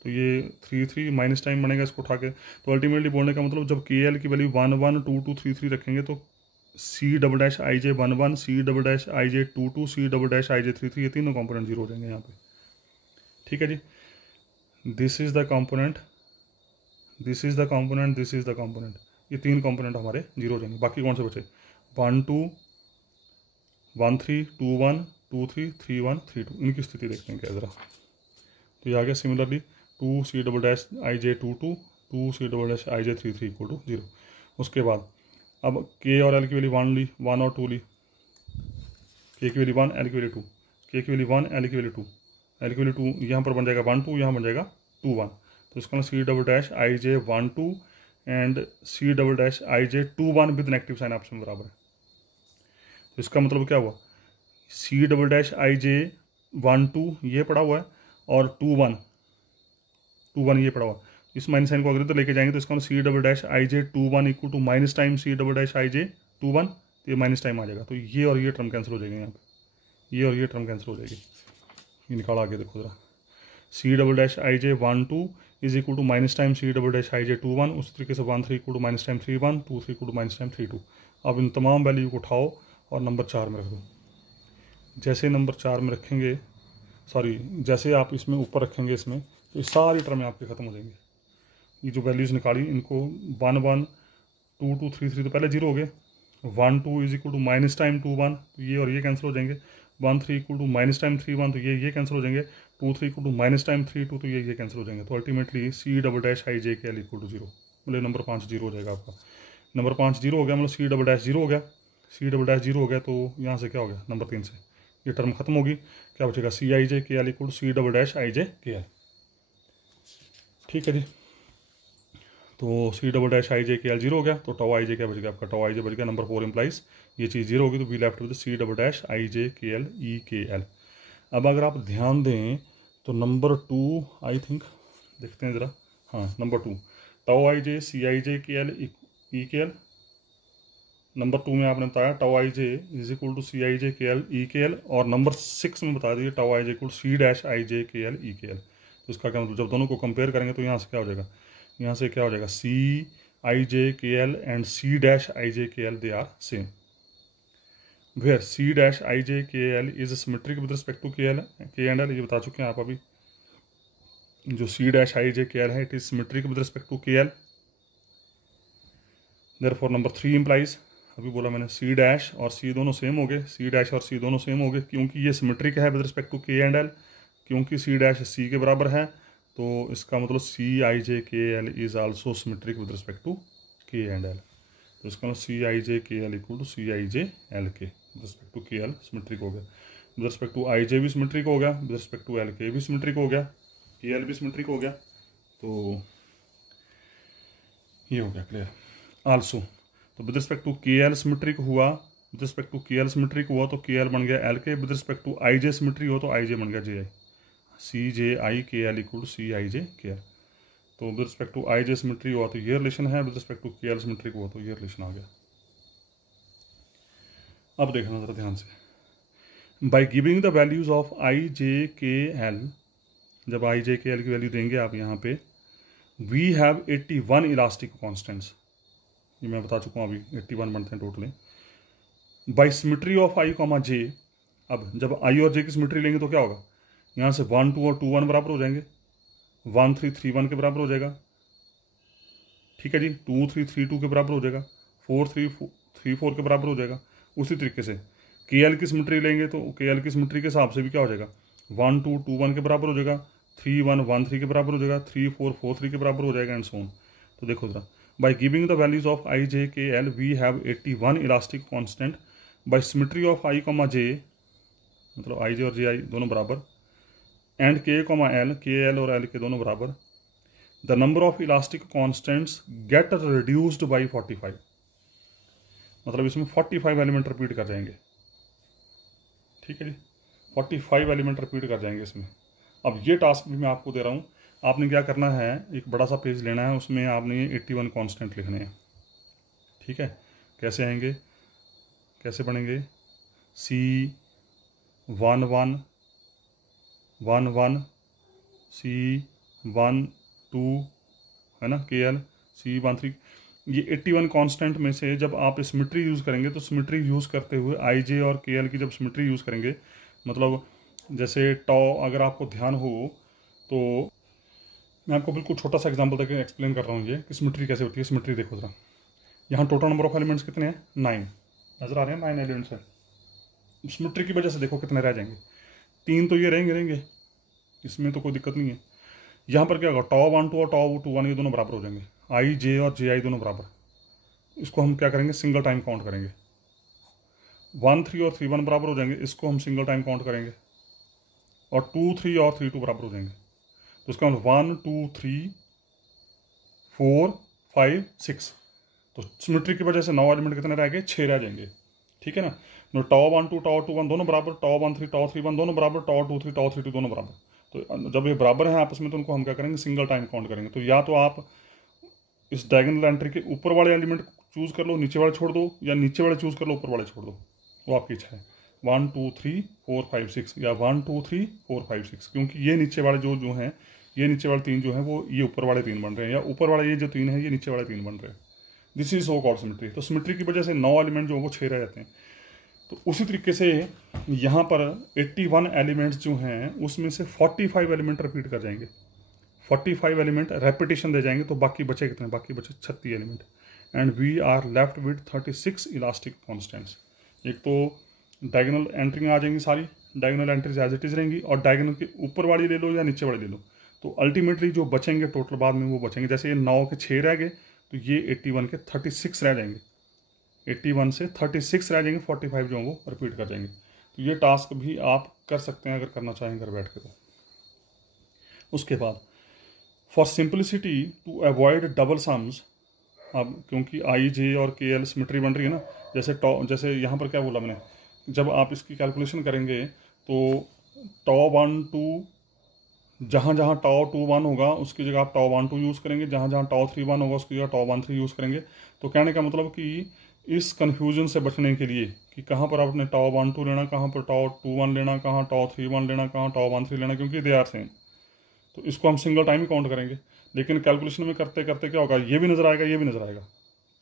तो ये 3 3 माइनस टाइम बनेगा इसको उठा के। तो अल्टीमेटली बोलने का मतलब जब के एल की वैल्यू 1 1 2 2 3 3 रखेंगे तो C double dash I J 1 1, C double dash I J 2 2, C double dash I J 3 3, ये तीनों कंपोनेंट 0 हो जाएंगे यहाँ पे। ठीक है जी। This is the component, this is the component, this is the component, ये 3 कंपोनेंट हमारे 0 हो जाएंगे। बाकी कौन से बचे 1 2 1 3 2 1 2 3 3 1 3 2, इनकी स्थिति देखते हैं क्या ज़रा। तो ये आ गया similarly 2 C double dash I J 2 2, 2 C double dash I J 3 3 equal to 0। उसके बाद अब के और एल की वैल्यू 1 ली, 1 और 2 ली, के की वैल्यू 1 एल की वैल्यू 2, के की वैल्यू 1 एल की वैल्यू 2, एल की वैल्यू 2 यहाँ पर बन जाएगा 1 2, यहाँ बन जाएगा 2 1, तो इसका C double dash I J 1 2 and C double dash I J 2 1 with negative sign आपस में बराबर है। तो इसका मतलब क्या हुआ, सी डबल डैश आई जे 1 2 ये पड़ा हुआ है और 2 1 ये पड़ा हुआ, इस माइनस साइन को अगर तो लेके जाएंगे तो इसका C double dash I J 2 1 equal to minus time C double dash I J 2 1, तो ये माइनस टाइम आ जाएगा, तो ये और ये टर्म कैंसिल हो जाएगा यहाँ पे, ये और ये टर्म कैंसिल हो जाएगी। ये निकाला आगे देखो जरा, C double dash I J 1 2 is equal to minus time C double dash I J 2 1, उस तरीके से 1 3 equal to minus time 3 1, 2 3 equal to minus time 3 2। अब इन तमाम वैल्यू को उठाओ और नंबर 4 में रख दो। जैसे नंबर 4 में रखेंगे, सॉरी जैसे आप इसमें ऊपर रखेंगे इसमें, तो ये सारी टर्में आपके ख़त्म हो जाएंगी। ये जो वैल्यूज़ निकाली इनको 1 1 2 2 3 3 तो पहले 0 हो गए, 1 2 is equal to minus time 2 1, तो ये और ये कैंसिल हो जाएंगे, 1 3 इक्वल टू माइनस टाइम 3 1, तो ये कैंसिल हो जाएंगे, 2 3 इक्वल टू माइनस टाइम 3 2, तो ये कैंसिल हो जाएंगे। तो ultimately C double dash I J K L equal to 0, मतलब नंबर 5 0 हो जाएगा आपका। नंबर 5 जीरो हो गया, मतलब सी डबल डैश जीरो हो गया, सी डबल डैश जीरो हो गया, तो यहाँ से क्या हो गया, नंबर 3 से ये टर्म खत्म होगी, क्या बचेगा, सी I J K L equal to C double dash I J K L. ठीक है जी, तो C double dash I J K L zero हो गया, तो टाउ आई जे क्या बच गया आपका, टाउ आई जे बच गया, नंबर 4 इंप्लाइज ये चीज़ जीरो होगी, तो we left with C double dash I J K L ई के एल। अब अगर आप ध्यान दें तो नंबर 2 आई थिंक देखते हैं ज़रा, हाँ number 2 tau I J C I J K L ई के एल, नंबर 2 में आपने बताया tau I J is equal to C I J K L ई के एल, और नंबर 6 में बता दीजिए tau I J equal C dash I J K L ई के एल। तो इसका क्या मतलब, जब दोनों को कंपेयर करेंगे तो यहाँ से क्या हो जाएगा, यहाँ से क्या हो जाएगा, सी I J K L and C dash I J K L they are same, where C dash I J K L is symmetric with respect to K and L, ये बता चुके हैं आप अभी। जो सी dash I J K L है it is symmetric with respect to K L, therefore number 3 implies, अभी बोला मैंने सी डैश और सी दोनों सेम हो गए, सी डैश और सी दोनों सेम हो गए, क्योंकि ये सिमेट्रिक है with respect to K and L, क्योंकि सी डैश सी के बराबर है, तो इसका मतलब C I J K L is also symmetric with respect to K and L. तो इसका मतलब C I J K L equal to C I J L K with respect to K L symmetric हो गया, with respect to I J भी symmetric हो गया, with respect to L के भी सिमेट्रिक हो गया, के एल भी सिमेट्रिक हो गया, तो ये हो गया क्लियर। आल्सो तो with respect to K L symmetric हुआ, with respect to K L symmetric हुआ तो के एल बन गया L K, with respect to I J symmetry हो तो आई जे बन गया जे आई, सी J I K L equal to C I J K L. तो with respect to I J symmetry हुआ तो ये रिलेशन है, with respect to K L symmetric हुआ तो ये रिलेशन आ गया। अब देखना जरा ध्यान से, by giving the values of I J K L, जब आई जे के एल की वैल्यू देंगे आप यहाँ पे, वी हैव 81 इलास्टिक कॉन्स्टेंट्स, ये मैं बता चुका हूँ अभी 81 बनते हैं totally, by symmetry of I comma J. अब जब आई और जे की सिमेट्री लेंगे तो क्या होगा, यहाँ से 1 2 और 2 1 बराबर हो जाएंगे, 1 3 3 1 के बराबर हो जाएगा, ठीक है जी, 2 3 3 2 के बराबर हो जाएगा, 4 3 3 4 के बराबर हो जाएगा। उसी तरीके से के एल की सिमेट्री लेंगे तो के एल की सिमेट्री के हिसाब से भी क्या हो जाएगा, 1 2 2 1 के बराबर हो जाएगा, 3 1 1 3 के बराबर हो जाएगा, 3 4 4 3 के बराबर हो जाएगा एंड सो ऑन। तो देखो जरा, by giving the values of I J K L we have 81 elastic constant by symmetry of I comma J, मतलब आई जे और जे आई दोनों बराबर, एंड के कॉमा एल, के एल और एल के दोनों बराबर, the number of elastic constants gate reduced by 45, मतलब इसमें 45 एलिमेंट रिपीट कर जाएंगे, ठीक है जी, 45 एलिमेंट रिपीट कर जाएंगे इसमें। अब ये टास्क भी मैं आपको दे रहा हूँ, आपने क्या करना है, एक बड़ा सा पेज लेना है, उसमें आपने 81 कॉन्स्टेंट लिखने हैं, ठीक है। कैसे आएंगे, कैसे बनेंगे, सी 1 1 1 1 सी 1 2 है ना, के एल सी 1 3, ये 81 कांस्टेंट में से जब आप सिमेट्री यूज़ करेंगे तो सिमेट्री यूज़ करते हुए आई जे और के एल की जब सिमेट्री यूज़ करेंगे, मतलब जैसे टॉ, अगर आपको ध्यान हो तो मैं आपको बिल्कुल छोटा सा एग्जांपल देकर एक्सप्लेन कर रहा हूँ ये कि सिमेट्री कैसे होती है। सिमेट्री देखो जरा, यहाँ टोटल नंबर ऑफ एलिमेंट्स कितने हैं, 9 नज़र आ रहे हैं, 9 एलिमेंट्स हैं। सिमेट्री की वजह से देखो कितने रह जाएंगे, 3 तो ये रहेंगे, इसमें तो कोई दिक्कत नहीं है। यहाँ पर क्या होगा, टॉ 1 2 और टॉ 2 1 ये दोनों बराबर हो जाएंगे, आई जे और जे आई दोनों बराबर, इसको हम क्या करेंगे, सिंगल टाइम काउंट करेंगे। 1 3 और 3 1 बराबर हो जाएंगे, इसको हम सिंगल टाइम काउंट करेंगे, और 2 3 और 3 2 बराबर हो जाएंगे। तो इसका मतलब 1 2 3 4 5 6, तो सिमेट्री की वजह से 9 एलिमेंट कितने रह गए, 6 रह जाएंगे, ठीक है ना। टॉ 1 2 टॉ 2 1 दोनों बराबर, टॉ 1 3 टॉ 3 1 दोनों बराबर, टॉ 2 3 टॉ 3 2 दोनों बराबर। तो जब ये बराबर हैं आपस में तो उनको हम क्या करेंगे, सिंगल टाइम काउंट करेंगे। तो या तो आप इस डायगोनल एंट्री के ऊपर वाले एलिमेंट चूज़ कर लो, नीचे वाले छोड़ दो, या नीचे वाले चूज़ कर लो, ऊपर वाले छोड़ दो, वो आपकी इच्छा है। 1 2 3 4 5 6 या 1 2 3 4 5 6, क्योंकि ये नीचे वाले जो हैं, ये नीचे वाले 3 जो हैं वो ये ऊपर वाले 3 बन रहे हैं, या ऊपर वाले ये जो 3 है ये नीचे वाले 3 बन रहे हैं। This is so called symmetry. तो सिमेट्री की वजह से 9 एलिमेंट जो है वो 6 रह जाते हैं। तो उसी तरीके से यहाँ पर 81 एलिमेंट्स जो हैं उसमें से 45 एलिमेंट रिपीट कर जाएंगे, 45 एलिमेंट रेपिटेशन दे जाएंगे, तो बाकी बचे कितने, बाकी बचे 36 element, and we are left with 36 elastic constants. एक तो डायगोनल एंट्री आ जाएंगी, सारी diagonal entries as it is रहेंगी, और डायगोनल के ऊपर वाली ले लो या नीचे वाली ले लो, तो अल्टीमेटली जो बचेंगे टोटल बाद में वो बचेंगे। जैसे ये 9 के 6 रह गए, तो ये 81 के 36 रह जाएंगे, 81 से 36 रह जाएंगे, 45 जो वो रिपीट कर जाएंगे। तो ये टास्क भी आप कर सकते हैं अगर करना चाहें घर बैठ के। तो उसके बाद for simplicity to avoid double sums, अब क्योंकि आई जे और के एल सिमेट्री बन रही है ना, जैसे यहाँ पर क्या बोला मैंने, जब आप इसकी कैलकुलेशन करेंगे तो टॉ 1 2, जहाँ जहाँ टॉ 2 1 होगा उसकी जगह आप टॉ 1 2 यूज़ करेंगे, जहाँ जहाँ टॉ 3 1 होगा उसकी जगह टॉ 1 3 यूज़ करेंगे। तो कहने का मतलब कि इस कन्फ्यूजन से बचने के लिए कि कहाँ पर आपने टॉ 1 2 लेना, कहाँ पर टॉ 2 1 लेना, कहाँ टॉ 3 1 लेना, कहाँ टॉ 1 3 लेना, क्योंकि दे आर सेम, तो इसको हम सिंगल टाइम ही काउंट करेंगे। लेकिन कैलकुलेशन में करते करते क्या होगा, ये भी नज़र आएगा, ये भी नज़र आएगा।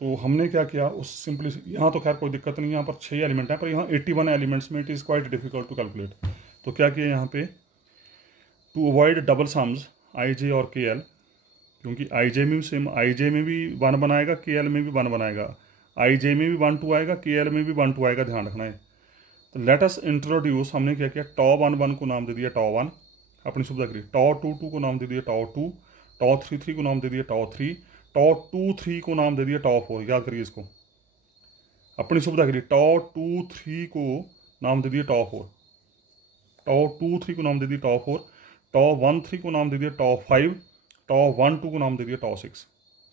तो हमने क्या किया उस सिंपली, यहाँ तो खैर कोई दिक्कत नहीं, यहाँ पर 6 एलिमेंट हैं, पर यहाँ 81 एलिमेंट्स में it is quite difficult to calculate. तो क्या किया यहाँ पे, to avoid double sums I J और के एल, क्योंकि आई जे में भी सेम, आई जे में भी 1 बनाएगा, के एल में भी 1 बनाएगा, आई जे में भी 1 2 आएगा, के एल में भी 1 2 आएगा, ध्यान रखना है। तो लेट अस इंट्रोड्यूस, हमने क्या किया, टॉ 1 1 को नाम दे दिया टॉ 1 अपनी सुविधा के लिए, टॉ 2 2 को नाम दे दिया टॉ 2, टॉ 3 3 को नाम दे दिया टॉ 3, टॉ 2 3 को नाम दे दिया टॉ 4। याद करिए इसको अपनी सुविधा के लिए, टॉ 2 3 को नाम दे दिया टॉ 4, टॉ 2 3 को नाम दे दिया टॉ 4, टॉ 1 3 को नाम दे दिया टॉ 5, टॉ 1 2 को नाम दे दिया टॉ 6।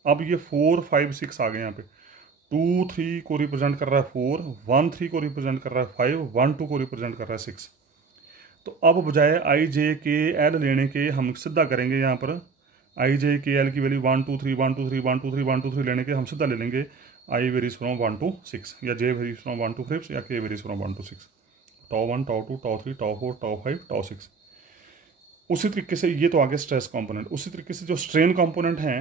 अब ये 4 5 6 आ गए यहाँ पे, 2 3 को रिप्रेजेंट कर रहा है 4, 1 3 को रिप्रेजेंट कर रहा है 5, 1 2 को रिप्रेजेंट कर रहा है 6। तो अब बजाय आई जे के एल लेने के हम सीधा करेंगे यहाँ पर आई जे के एल की वैल्यू 1 2 3 1 2 3 1 2 3 1 2 3 लेने के हम सीधा ले लेंगे आई वेरीज फ्रॉम 1 to 6, या जे वेरीज फ्रॉम 1 to 5, या के वेरीज फ्रॉम 1 to 6, टॉ 1 टॉ 2 टॉ 3 टॉ 4 टॉ 5 टॉ 6। उसी तरीके से ये तो आगे स्ट्रेस कंपोनेंट, उसी तरीके से जो स्ट्रेन कंपोनेंट हैं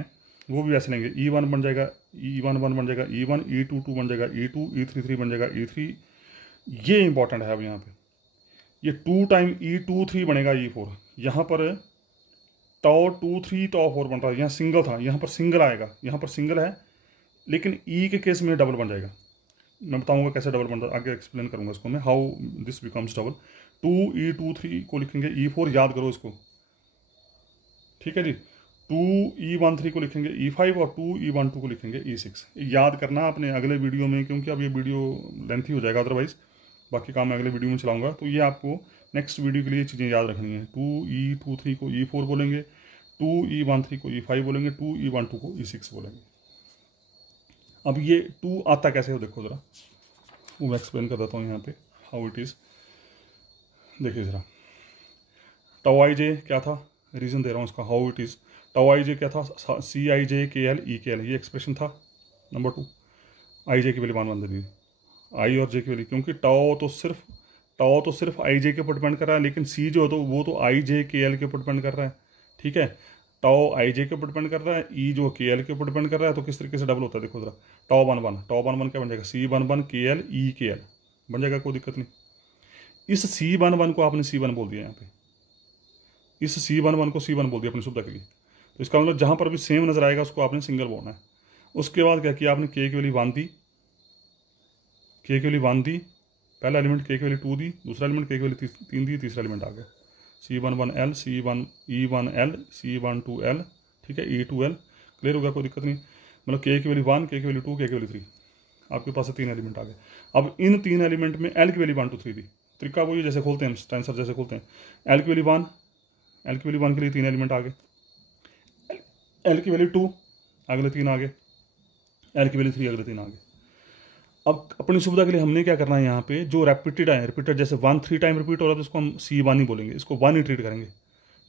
वो भी वैसे लेंगे, E1 बन जाएगा E1 1 बन जाएगा E1, E2 2 बन जाएगा E2, E3 3 बन जाएगा E3। ये इंपॉर्टेंट है अब यहाँ पे, ये 2 टाइम E2 3 बनेगा E4, यहाँ पर टॉ 2 3 टॉ 4 बन रहा है, यहाँ सिंगल था, यहाँ पर सिंगल आएगा, यहाँ पर सिंगल है, लेकिन ई के केस में डबल बन जाएगा। मैं बताऊंगा कैसे डबल बनता है, आगे एक्सप्लेन करूंगा इसको मैं, how this becomes double. 2E23 को लिखेंगे E4, याद करो इसको, ठीक है जी। 2E13 को लिखेंगे E5 और 2E12 को लिखेंगे E6। याद करना अपने अगले वीडियो में, क्योंकि अब ये वीडियो लेंथी हो जाएगा अदरवाइज, बाकी काम मैं अगले वीडियो में चलाऊंगा। तो ये आपको नेक्स्ट वीडियो के लिए चीज़ें याद रखनी है। 2E23 को E4 बोलेंगे, 2E13 को E5 बोलेंगे, 2E12 को E6 बोलेंगे। अब ये 2 आता कैसे हो देखो ज़रा, वो मैं एक्सप्लेन कर देता हूँ यहाँ पे हाउ इट इज़। देखिए ज़रा, टॉ आई जे क्या था, रीज़न दे रहा हूँ इसका, हाउ इट इज़। टॉ आई जे क्या था, CIJ KL EKL, ये एक्सप्रेशन था नंबर 2। आई जे की वैल्यू 1 1 दे दी, आई और जे की वैल्यू, क्योंकि टॉ तो सिर्फ आई जे के ऊपर डिपेंड कर रहा है, लेकिन सी जो तो वो तो IJ KL के ऊपर डिपेंड कर रहा है, ठीक है। टॉ आई जे के ऊपर डिपेंड कर रहा है, ई जो KL के ऊपर डिपेंड कर रहा है, तो किस तरीके से डबल होता है देखो जरा। टॉ 1 1 क्या बन जाएगा, C11 KL EKL बन जाएगा, कोई दिक्कत नहीं। इस C11 को आपने C1 बोल दिया यहाँ पे, इस C11 को C1 बोल दिया अपनी सुविधा के लिए। तो इसका मतलब जहाँ पर भी सेम नजर आएगा उसको आपने सिंगल बोलना है। उसके बाद क्या किया आपने, K की वैल्यू 1 दी, K की वैल्यू 1 दी, पहला एलिमेंट K की वैल्यू 2 दी, दूसरा एलिमेंट K की वैल्यू 3 दी, तीसरा एलिमेंट आ गया C11L E1L C12L, ठीक है, E2L। क्लियर हो गया, कोई दिक्कत नहीं। मतलब K की वैल्यू 1, K की वैल्यू 2, K की वैल्यू 3, आपके पास 3 एलिमेंट आ गए। अब इन 3 एलिमेंट में L की वैल्यू 1 2 3 दी। तरीका वही जैसे खोलते हैं, टेंसर जैसे खोलते हैं। L की वैल्यू 1 के लिए 3 एलिमेंट आ गए, L की वैल्यू 2 अगले 3 आ गए, L की वैल्यू 3 अगले 3 आ गए। अब अपनी सुविधा के लिए हमने क्या करना है, यहाँ पे जो रिपीटेड जैसे 1 3 टाइम रिपीट हो रहा है तो इसको हम C1 ही बोलेंगे, इसको 1 ही ट्रीट करेंगे।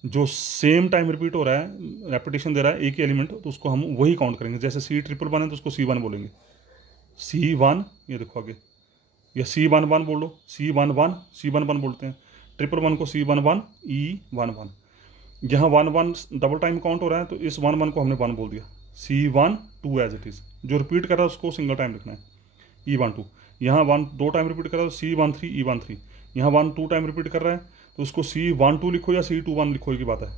जो सेम टाइम रिपीट हो रहा है, रेपिटेशन दे रहा है एक ही एलिमेंट, तो उसको हम वही काउंट करेंगे। जैसे C1 है तो उसको C1 बोलेंगे, C1, ये देखो आगे, या C11 बोल लो, C11 बोलते हैं। 111 को C11 E11। यहाँ 1 1 डबल टाइम काउंट हो रहा है तो इस 1 1 को हमने 1 बोल दिया, C1 2 एज इट इज़। जो रिपीट कर रहा है उसको सिंगल टाइम लिखना है, E12। यहाँ 1 2 टाइम रिपीट कर रहा है C13 E13। यहाँ 1 2 टाइम रिपीट कर रहा है तो उसको C12 लिखो या C21 लिखो, की बात है।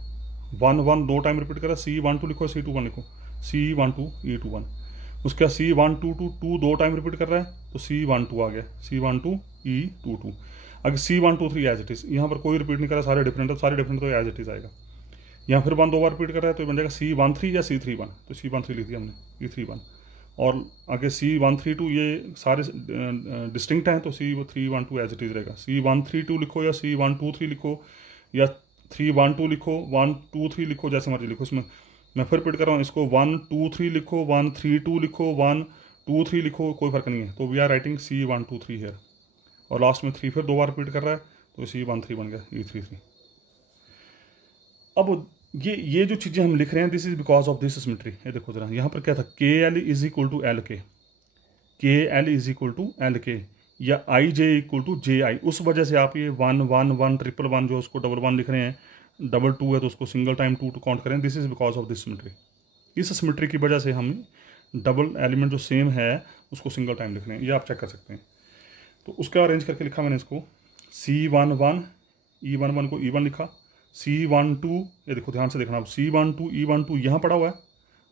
1 1 2 टाइम रिपीट कर रहा है, C12 लिखो या C21 लिखो, C12 E21। उसके बाद C12 2 2 टाइम रिपीट कर रहा है तो C12 आ गया, C12 E22। अगर C1 2 3 एज इट इज़, यहाँ पर कोई रिपीट नहीं कर रहा, सारे डिफरेंट है, सारे डिफरेंट तो एज इट इज़ आएगा। यहाँ फिर 1 2 बार रिपीट कर रहा है तो बन जाएगा C13 या C31, तो C13 लिख दिया हमने, E31। और आगे C132 ये सारे डिस्टिंक्ट हैं तो C312 एज इट इज़ रहेगा। C132 लिखो या C123 लिखो या 312 लिखो, 123 लिखो, जैसे मर्जी लिखो। इसमें मैं फिर रिपीट कर रहा हूँ, इसको 123 लिखो, 132 लिखो, 123 लिखो, कोई फर्क नहीं है। तो वी आर राइटिंग C123 है, और लास्ट में 3 फिर 2 बार रिपीट कर रहा है तो C13 बन गया E33। अब ये जो चीज़ें हम लिख रहे हैं, this is because of this symmetry. ये देखो जरा, यहाँ पर क्या था, KL is equal to LK, KL is equal to LK, या IJ इक्वल टू JI। उस वजह से आप ये 1 1 1 ट्रिपल 1 जो उसको डबल 1 लिख रहे हैं, डबल 2 है तो उसको सिंगल टाइम 2 टू काउंट करें। This is because of this symmetry. इस सिमेट्री की वजह से हम डबल एलिमेंट जो सेम है उसको सिंगल टाइम लिख रहे हैं, ये आप चेक कर सकते हैं। तो उसका अरेंज करके लिखा मैंने इसको, C11 E11 को E1 लिखा, C12 ये देखो ध्यान से देखना, अब C12 E12 यहाँ पड़ा हुआ है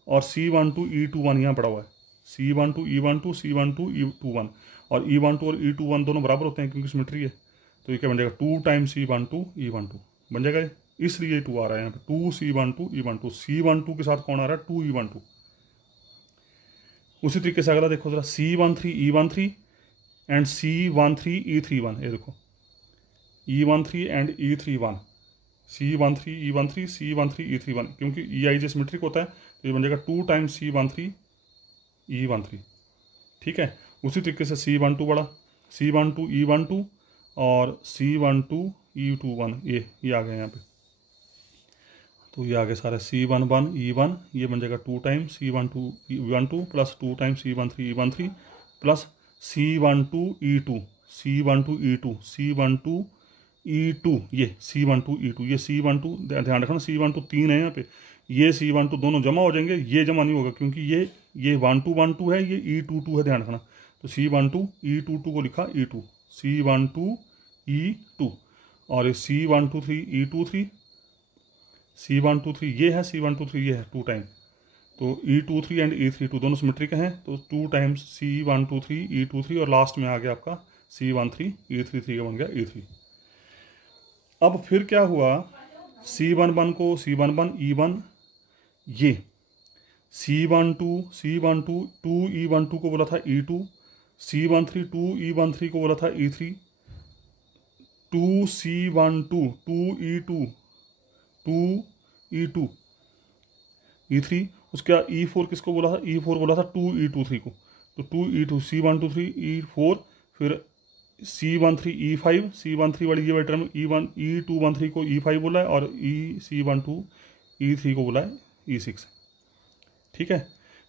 और C12 E21 यहाँ पड़ा हुआ है। C12 E12 C12 E21, और E12 और E21 दोनों बराबर होते हैं क्योंकि सिमेट्री है। तो ये क्या बन जाएगा, 2 टाइम्स C12 E12 बन जाएगा ये, इसलिए 2 आ रहा है यहाँ पे, 2 C12 E12। C12 के साथ कौन आ रहा है, 2 E12। उसी तरीके से अगला देखो जरा, C13 E13 and C13 E31। ये देखो E13 and E31, C13 E13 C13 E31, क्योंकि EIJ सिमेट्रिक होता है तो ये बन जाएगा 2 टाइम्स C13 E13। ठीक है, उसी तरीके से C12 बड़ा, C12 E12 और C12 E21, ये आ गए यहाँ पे। तो ये आ गए सारे C11 E1, ये बन जाएगा 2 times C12 E12 plus 2 times C13 E13 plus C12 E2 C12 E2 C12 E2, ये C12 E2, ये C12 ध्यान रखना, C12 3 है यहाँ पे, ये C12 दोनों जमा हो जाएंगे, ये जमा नहीं होगा क्योंकि ये 12 है, ये E22 है, ध्यान रखना। तो C12 E22 को लिखा E2, C12 E2, और ये C123 E23, C123 ये है, C123 ये है 2 टाइम। तो E23 एंड E32 दोनों सिमेट्रिक हैं, तो 2 टाइम्स C123 E23, और लास्ट में आ गया आपका C13 E33 का बन गया E3। अब फिर क्या हुआ, C11 को C11 E1, ये C12 2 E12 को बोला था E2, C13 2 E13 को बोला था E3, 2 C12 2 E2 2 E2 E3, उसके बाद E4 किसको बोला था, E4 बोला था 2 E23 को, तो 2 E2 C123 E4, फिर C13 E5, C13 वाली ये टर्म E213 को E5 बोला है, और C12 E3 को बोला है E6। ठीक है,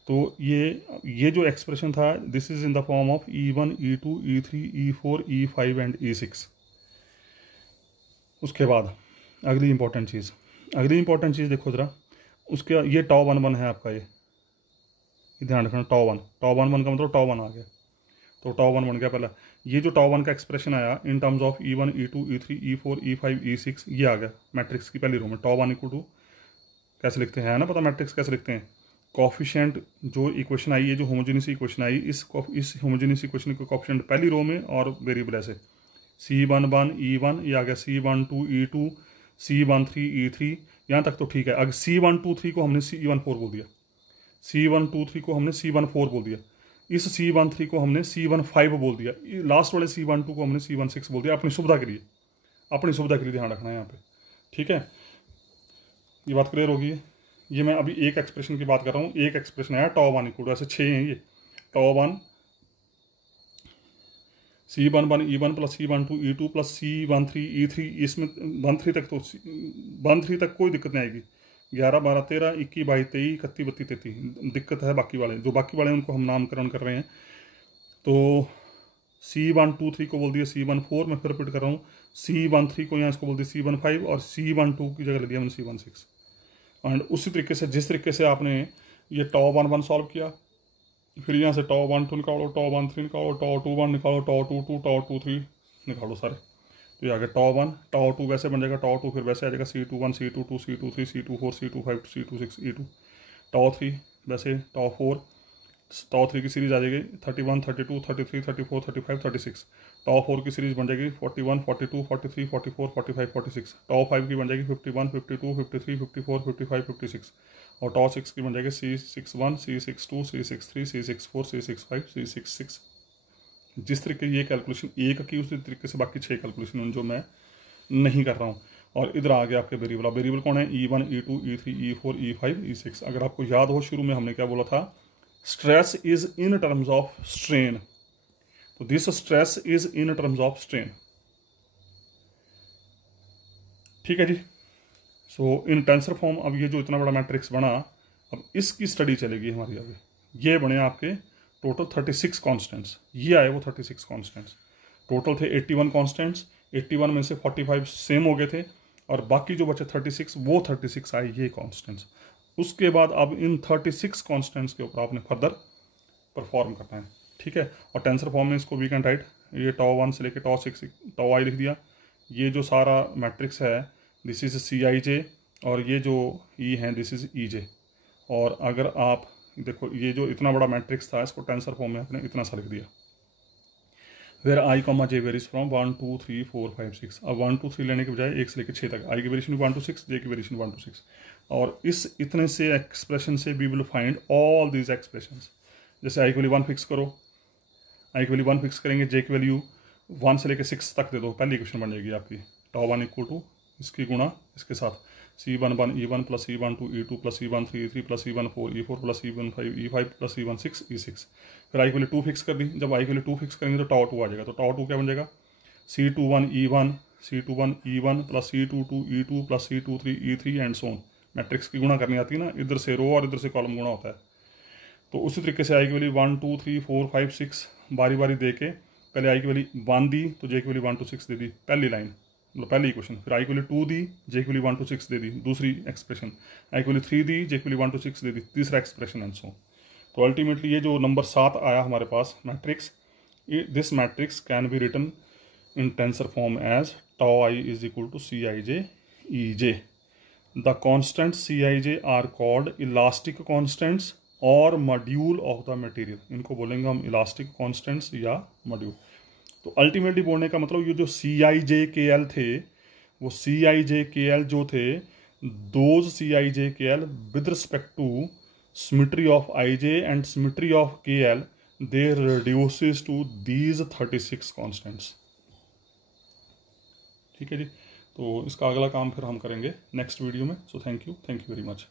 तो ये जो एक्सप्रेशन था, this is in the form of E1 E2 E3 E4 E5 and E6। उसके बाद अगली इंपॉर्टेंट चीज़ देखो ज़रा, उसके ये τ11 है आपका, ये ध्यान रखना, τ11 का मतलब τ1 आ गया, तो τ1 बन गया पहला। ये जो τ1 का एक्सप्रेशन आया इन terms of E1 E2 E3 E4 E5 E6, ये आ गया मैट्रिक्स की पहली रो में। τ1 इक्वल टू कैसे लिखते हैं, है ना पता मैट्रिक्स कैसे लिखते हैं, कॉफिशिएंट जो इक्वेशन आई है, जो होमोजेनियस इक्वेशन आई, इस होमोजेनियस इक्वेशन के कॉफिशिएंट पहली रो में और वेरिएबल ऐसे C11 E1, ये आ गया C12 E2 C13 E3, यहाँ तक तो ठीक है। अगर C123 को हमने C14 बोल दिया, C123 को हमने C14 बोल दिया, इस C13 को हमने C15 बोल दिया, लास्ट वाले C12 को हमने C16 बोल दिया, अपनी सुविधा के लिए ध्यान रखना है यहाँ पे। ठीक है, ये बात क्लियर होगी। ये मैं अभी एक एक्सप्रेशन की बात कर रहा हूँ, एक एक्सप्रेशन आया τ1 इक्वल, ऐसे 6 हैं ये, τ1 C11 E1 plus C12 E2 plus C13 E3, इसमें 13 तक, तो 13 तक कोई दिक्कत नहीं आएगी। 11 12 13 21 22 23 31 32 33 दिक्कत है बाकी वाले उनको हम नामकरण कर रहे हैं। तो C123 को बोल दिया C14, मैं फिर रिपीट कर रहा हूँ, C13 को यहाँ इसको बोल दिया C15, और C12 की जगह ले दिया मैंने C16। एंड उसी तरीके से जिस तरीके से आपने ये τ11 सॉल्व किया, फिर यहाँ से τ12 निकालो, τ13 निकालो, τ21 निकालो, τ22 τ23 निकालो सारे, तो ये आ गया τ1 τ2 वैसे बन जाएगा, τ2 फिर वैसे आ जाएगा C21 C22 C23 C24 C25 C26 E2, τ3 वैसे, τ4 tau 3 की सीरीज आ जाएगी 31, 32, 33, 34, 35, 36। tau 4 की सीरीज बन जाएगी 41, 42, 43, 44, 45, 46। tau 5 की बन जाएगी 51, 52, 53, 54, 55, 56। और tau 6 की बन जाएगी C61, C62, C63, C64, C65, C66। जिस तरीके ये कैलकुलेशन एक की उसी तरीके से बाकी 6 कैलकुलेशन जो मैं नहीं कर रहा हूँ। और इधर आ गया आपके वेरिएबल। अब वेरिएबल कौन है? E1, E2, E3, E4, E5, E6। अगर आपको याद हो शुरू में हमने क्या बोला था, stress is in terms of strain, तो this stress is in terms of strain. ठीक है जी। सो इन टेंसर फॉर्म अब ये जो इतना बड़ा मैट्रिक्स बना, अब इसकी स्टडी चलेगी हमारी आगे। ये बने आपके टोटल 36 कॉन्स्टेंट्स, ये आए वो 36 कॉन्स्टेंट्स। टोटल थे 81 कॉन्स्टेंट्स, 81 में से 45 सेम हो गए थे और बाकी जो बचे 36 वो 36 आए ये कॉन्स्टेंट्स। उसके बाद अब इन 36 कॉन्स्टेंट्स के ऊपर आपने फर्दर परफॉर्म करना है। ठीक है। और टेंसर फॉर्म में इसको वी कैन राइट, ये tau 1 से लेकर tau 6 tau i लिख दिया। ये जो सारा मैट्रिक्स है दिस इज Cij और ये जो E है दिस इज Ej। और अगर आप देखो ये जो इतना बड़ा मैट्रिक्स था इसको टेंसर फॉर्म में आपने इतना सा लिख दिया, where i, j varies from 1, 2, 3, 4, 5, 6। अब 1, 2, 3 लेने के बजाय 1 से लेकर 6 तक, i की वेरिएशन 1 to 6, j की वेरिएशन 1 to 6। और इस इतने से एक्सप्रेशन से we will find all these expressions. जैसे i की वैल्यू 1 फिक्स करो, i की वैल्यू 1 फिक्स करेंगे, j की वैल्यू 1 से लेकर 6 तक दे दो, पहली इक्वेशन बन जाएगी आपकी tau 1 इक्वल टू इसकी गुणा इसके साथ C11 E1 plus C12 E2 plus C13 E3 plus C14 E4 plus C15 E5 plus C16 E6। फिर आई की वैल्यू 2 फिक्स कर दी। जब आई की वैल्यू 2 फिक्स करेंगे तो tau 2 आ जाएगा। तो tau 2 क्या बन जाएगा? C21 E1 C21 E1 plus C22 E2 plus C23 E3 and so on. Matrix की गुणा करनी आती है ना, इधर से रो और इधर से कॉलम गुणा होता है। तो उसी तरीके से आई की वैल्यू 1, 2, 3, 4, 5, 6 बारी बारी दे के पहले आई की वैल्यू 1 दी तो जे की वैल्यू 1 to 6 दे दी, पहली लाइन मतलब पहली इक्वेशन। फिर आई की वैल्यू 2 दी, जे की वैल्यू 1 to 6 दे दी, दूसरी एक्सप्रेशन। आई की वैल्यू 3 दी, जे की वैल्यू 1 to 6 दे दी, तीसरा एक्सप्रेशन एंड सो। तो अल्टीमेटली ये जो नंबर 7 आया हमारे पास matrix, this matrix can be written in tensor form as tau i is equal to Cij Ej। The constants Cij are called elastic constants और module of the material. इनको बोलेंगे हम इलास्टिक कॉन्स्टेंट्स या module. तो ultimately बोलने का मतलब ये जो CijKL थे वो CijKL जो थे those CijKL with respect to symmetry of Ij and symmetry of KL they reduces to these 36 constants. ठीक है जी। तो इसका अगला काम फिर हम करेंगे नेक्स्ट वीडियो में। So thank you very much.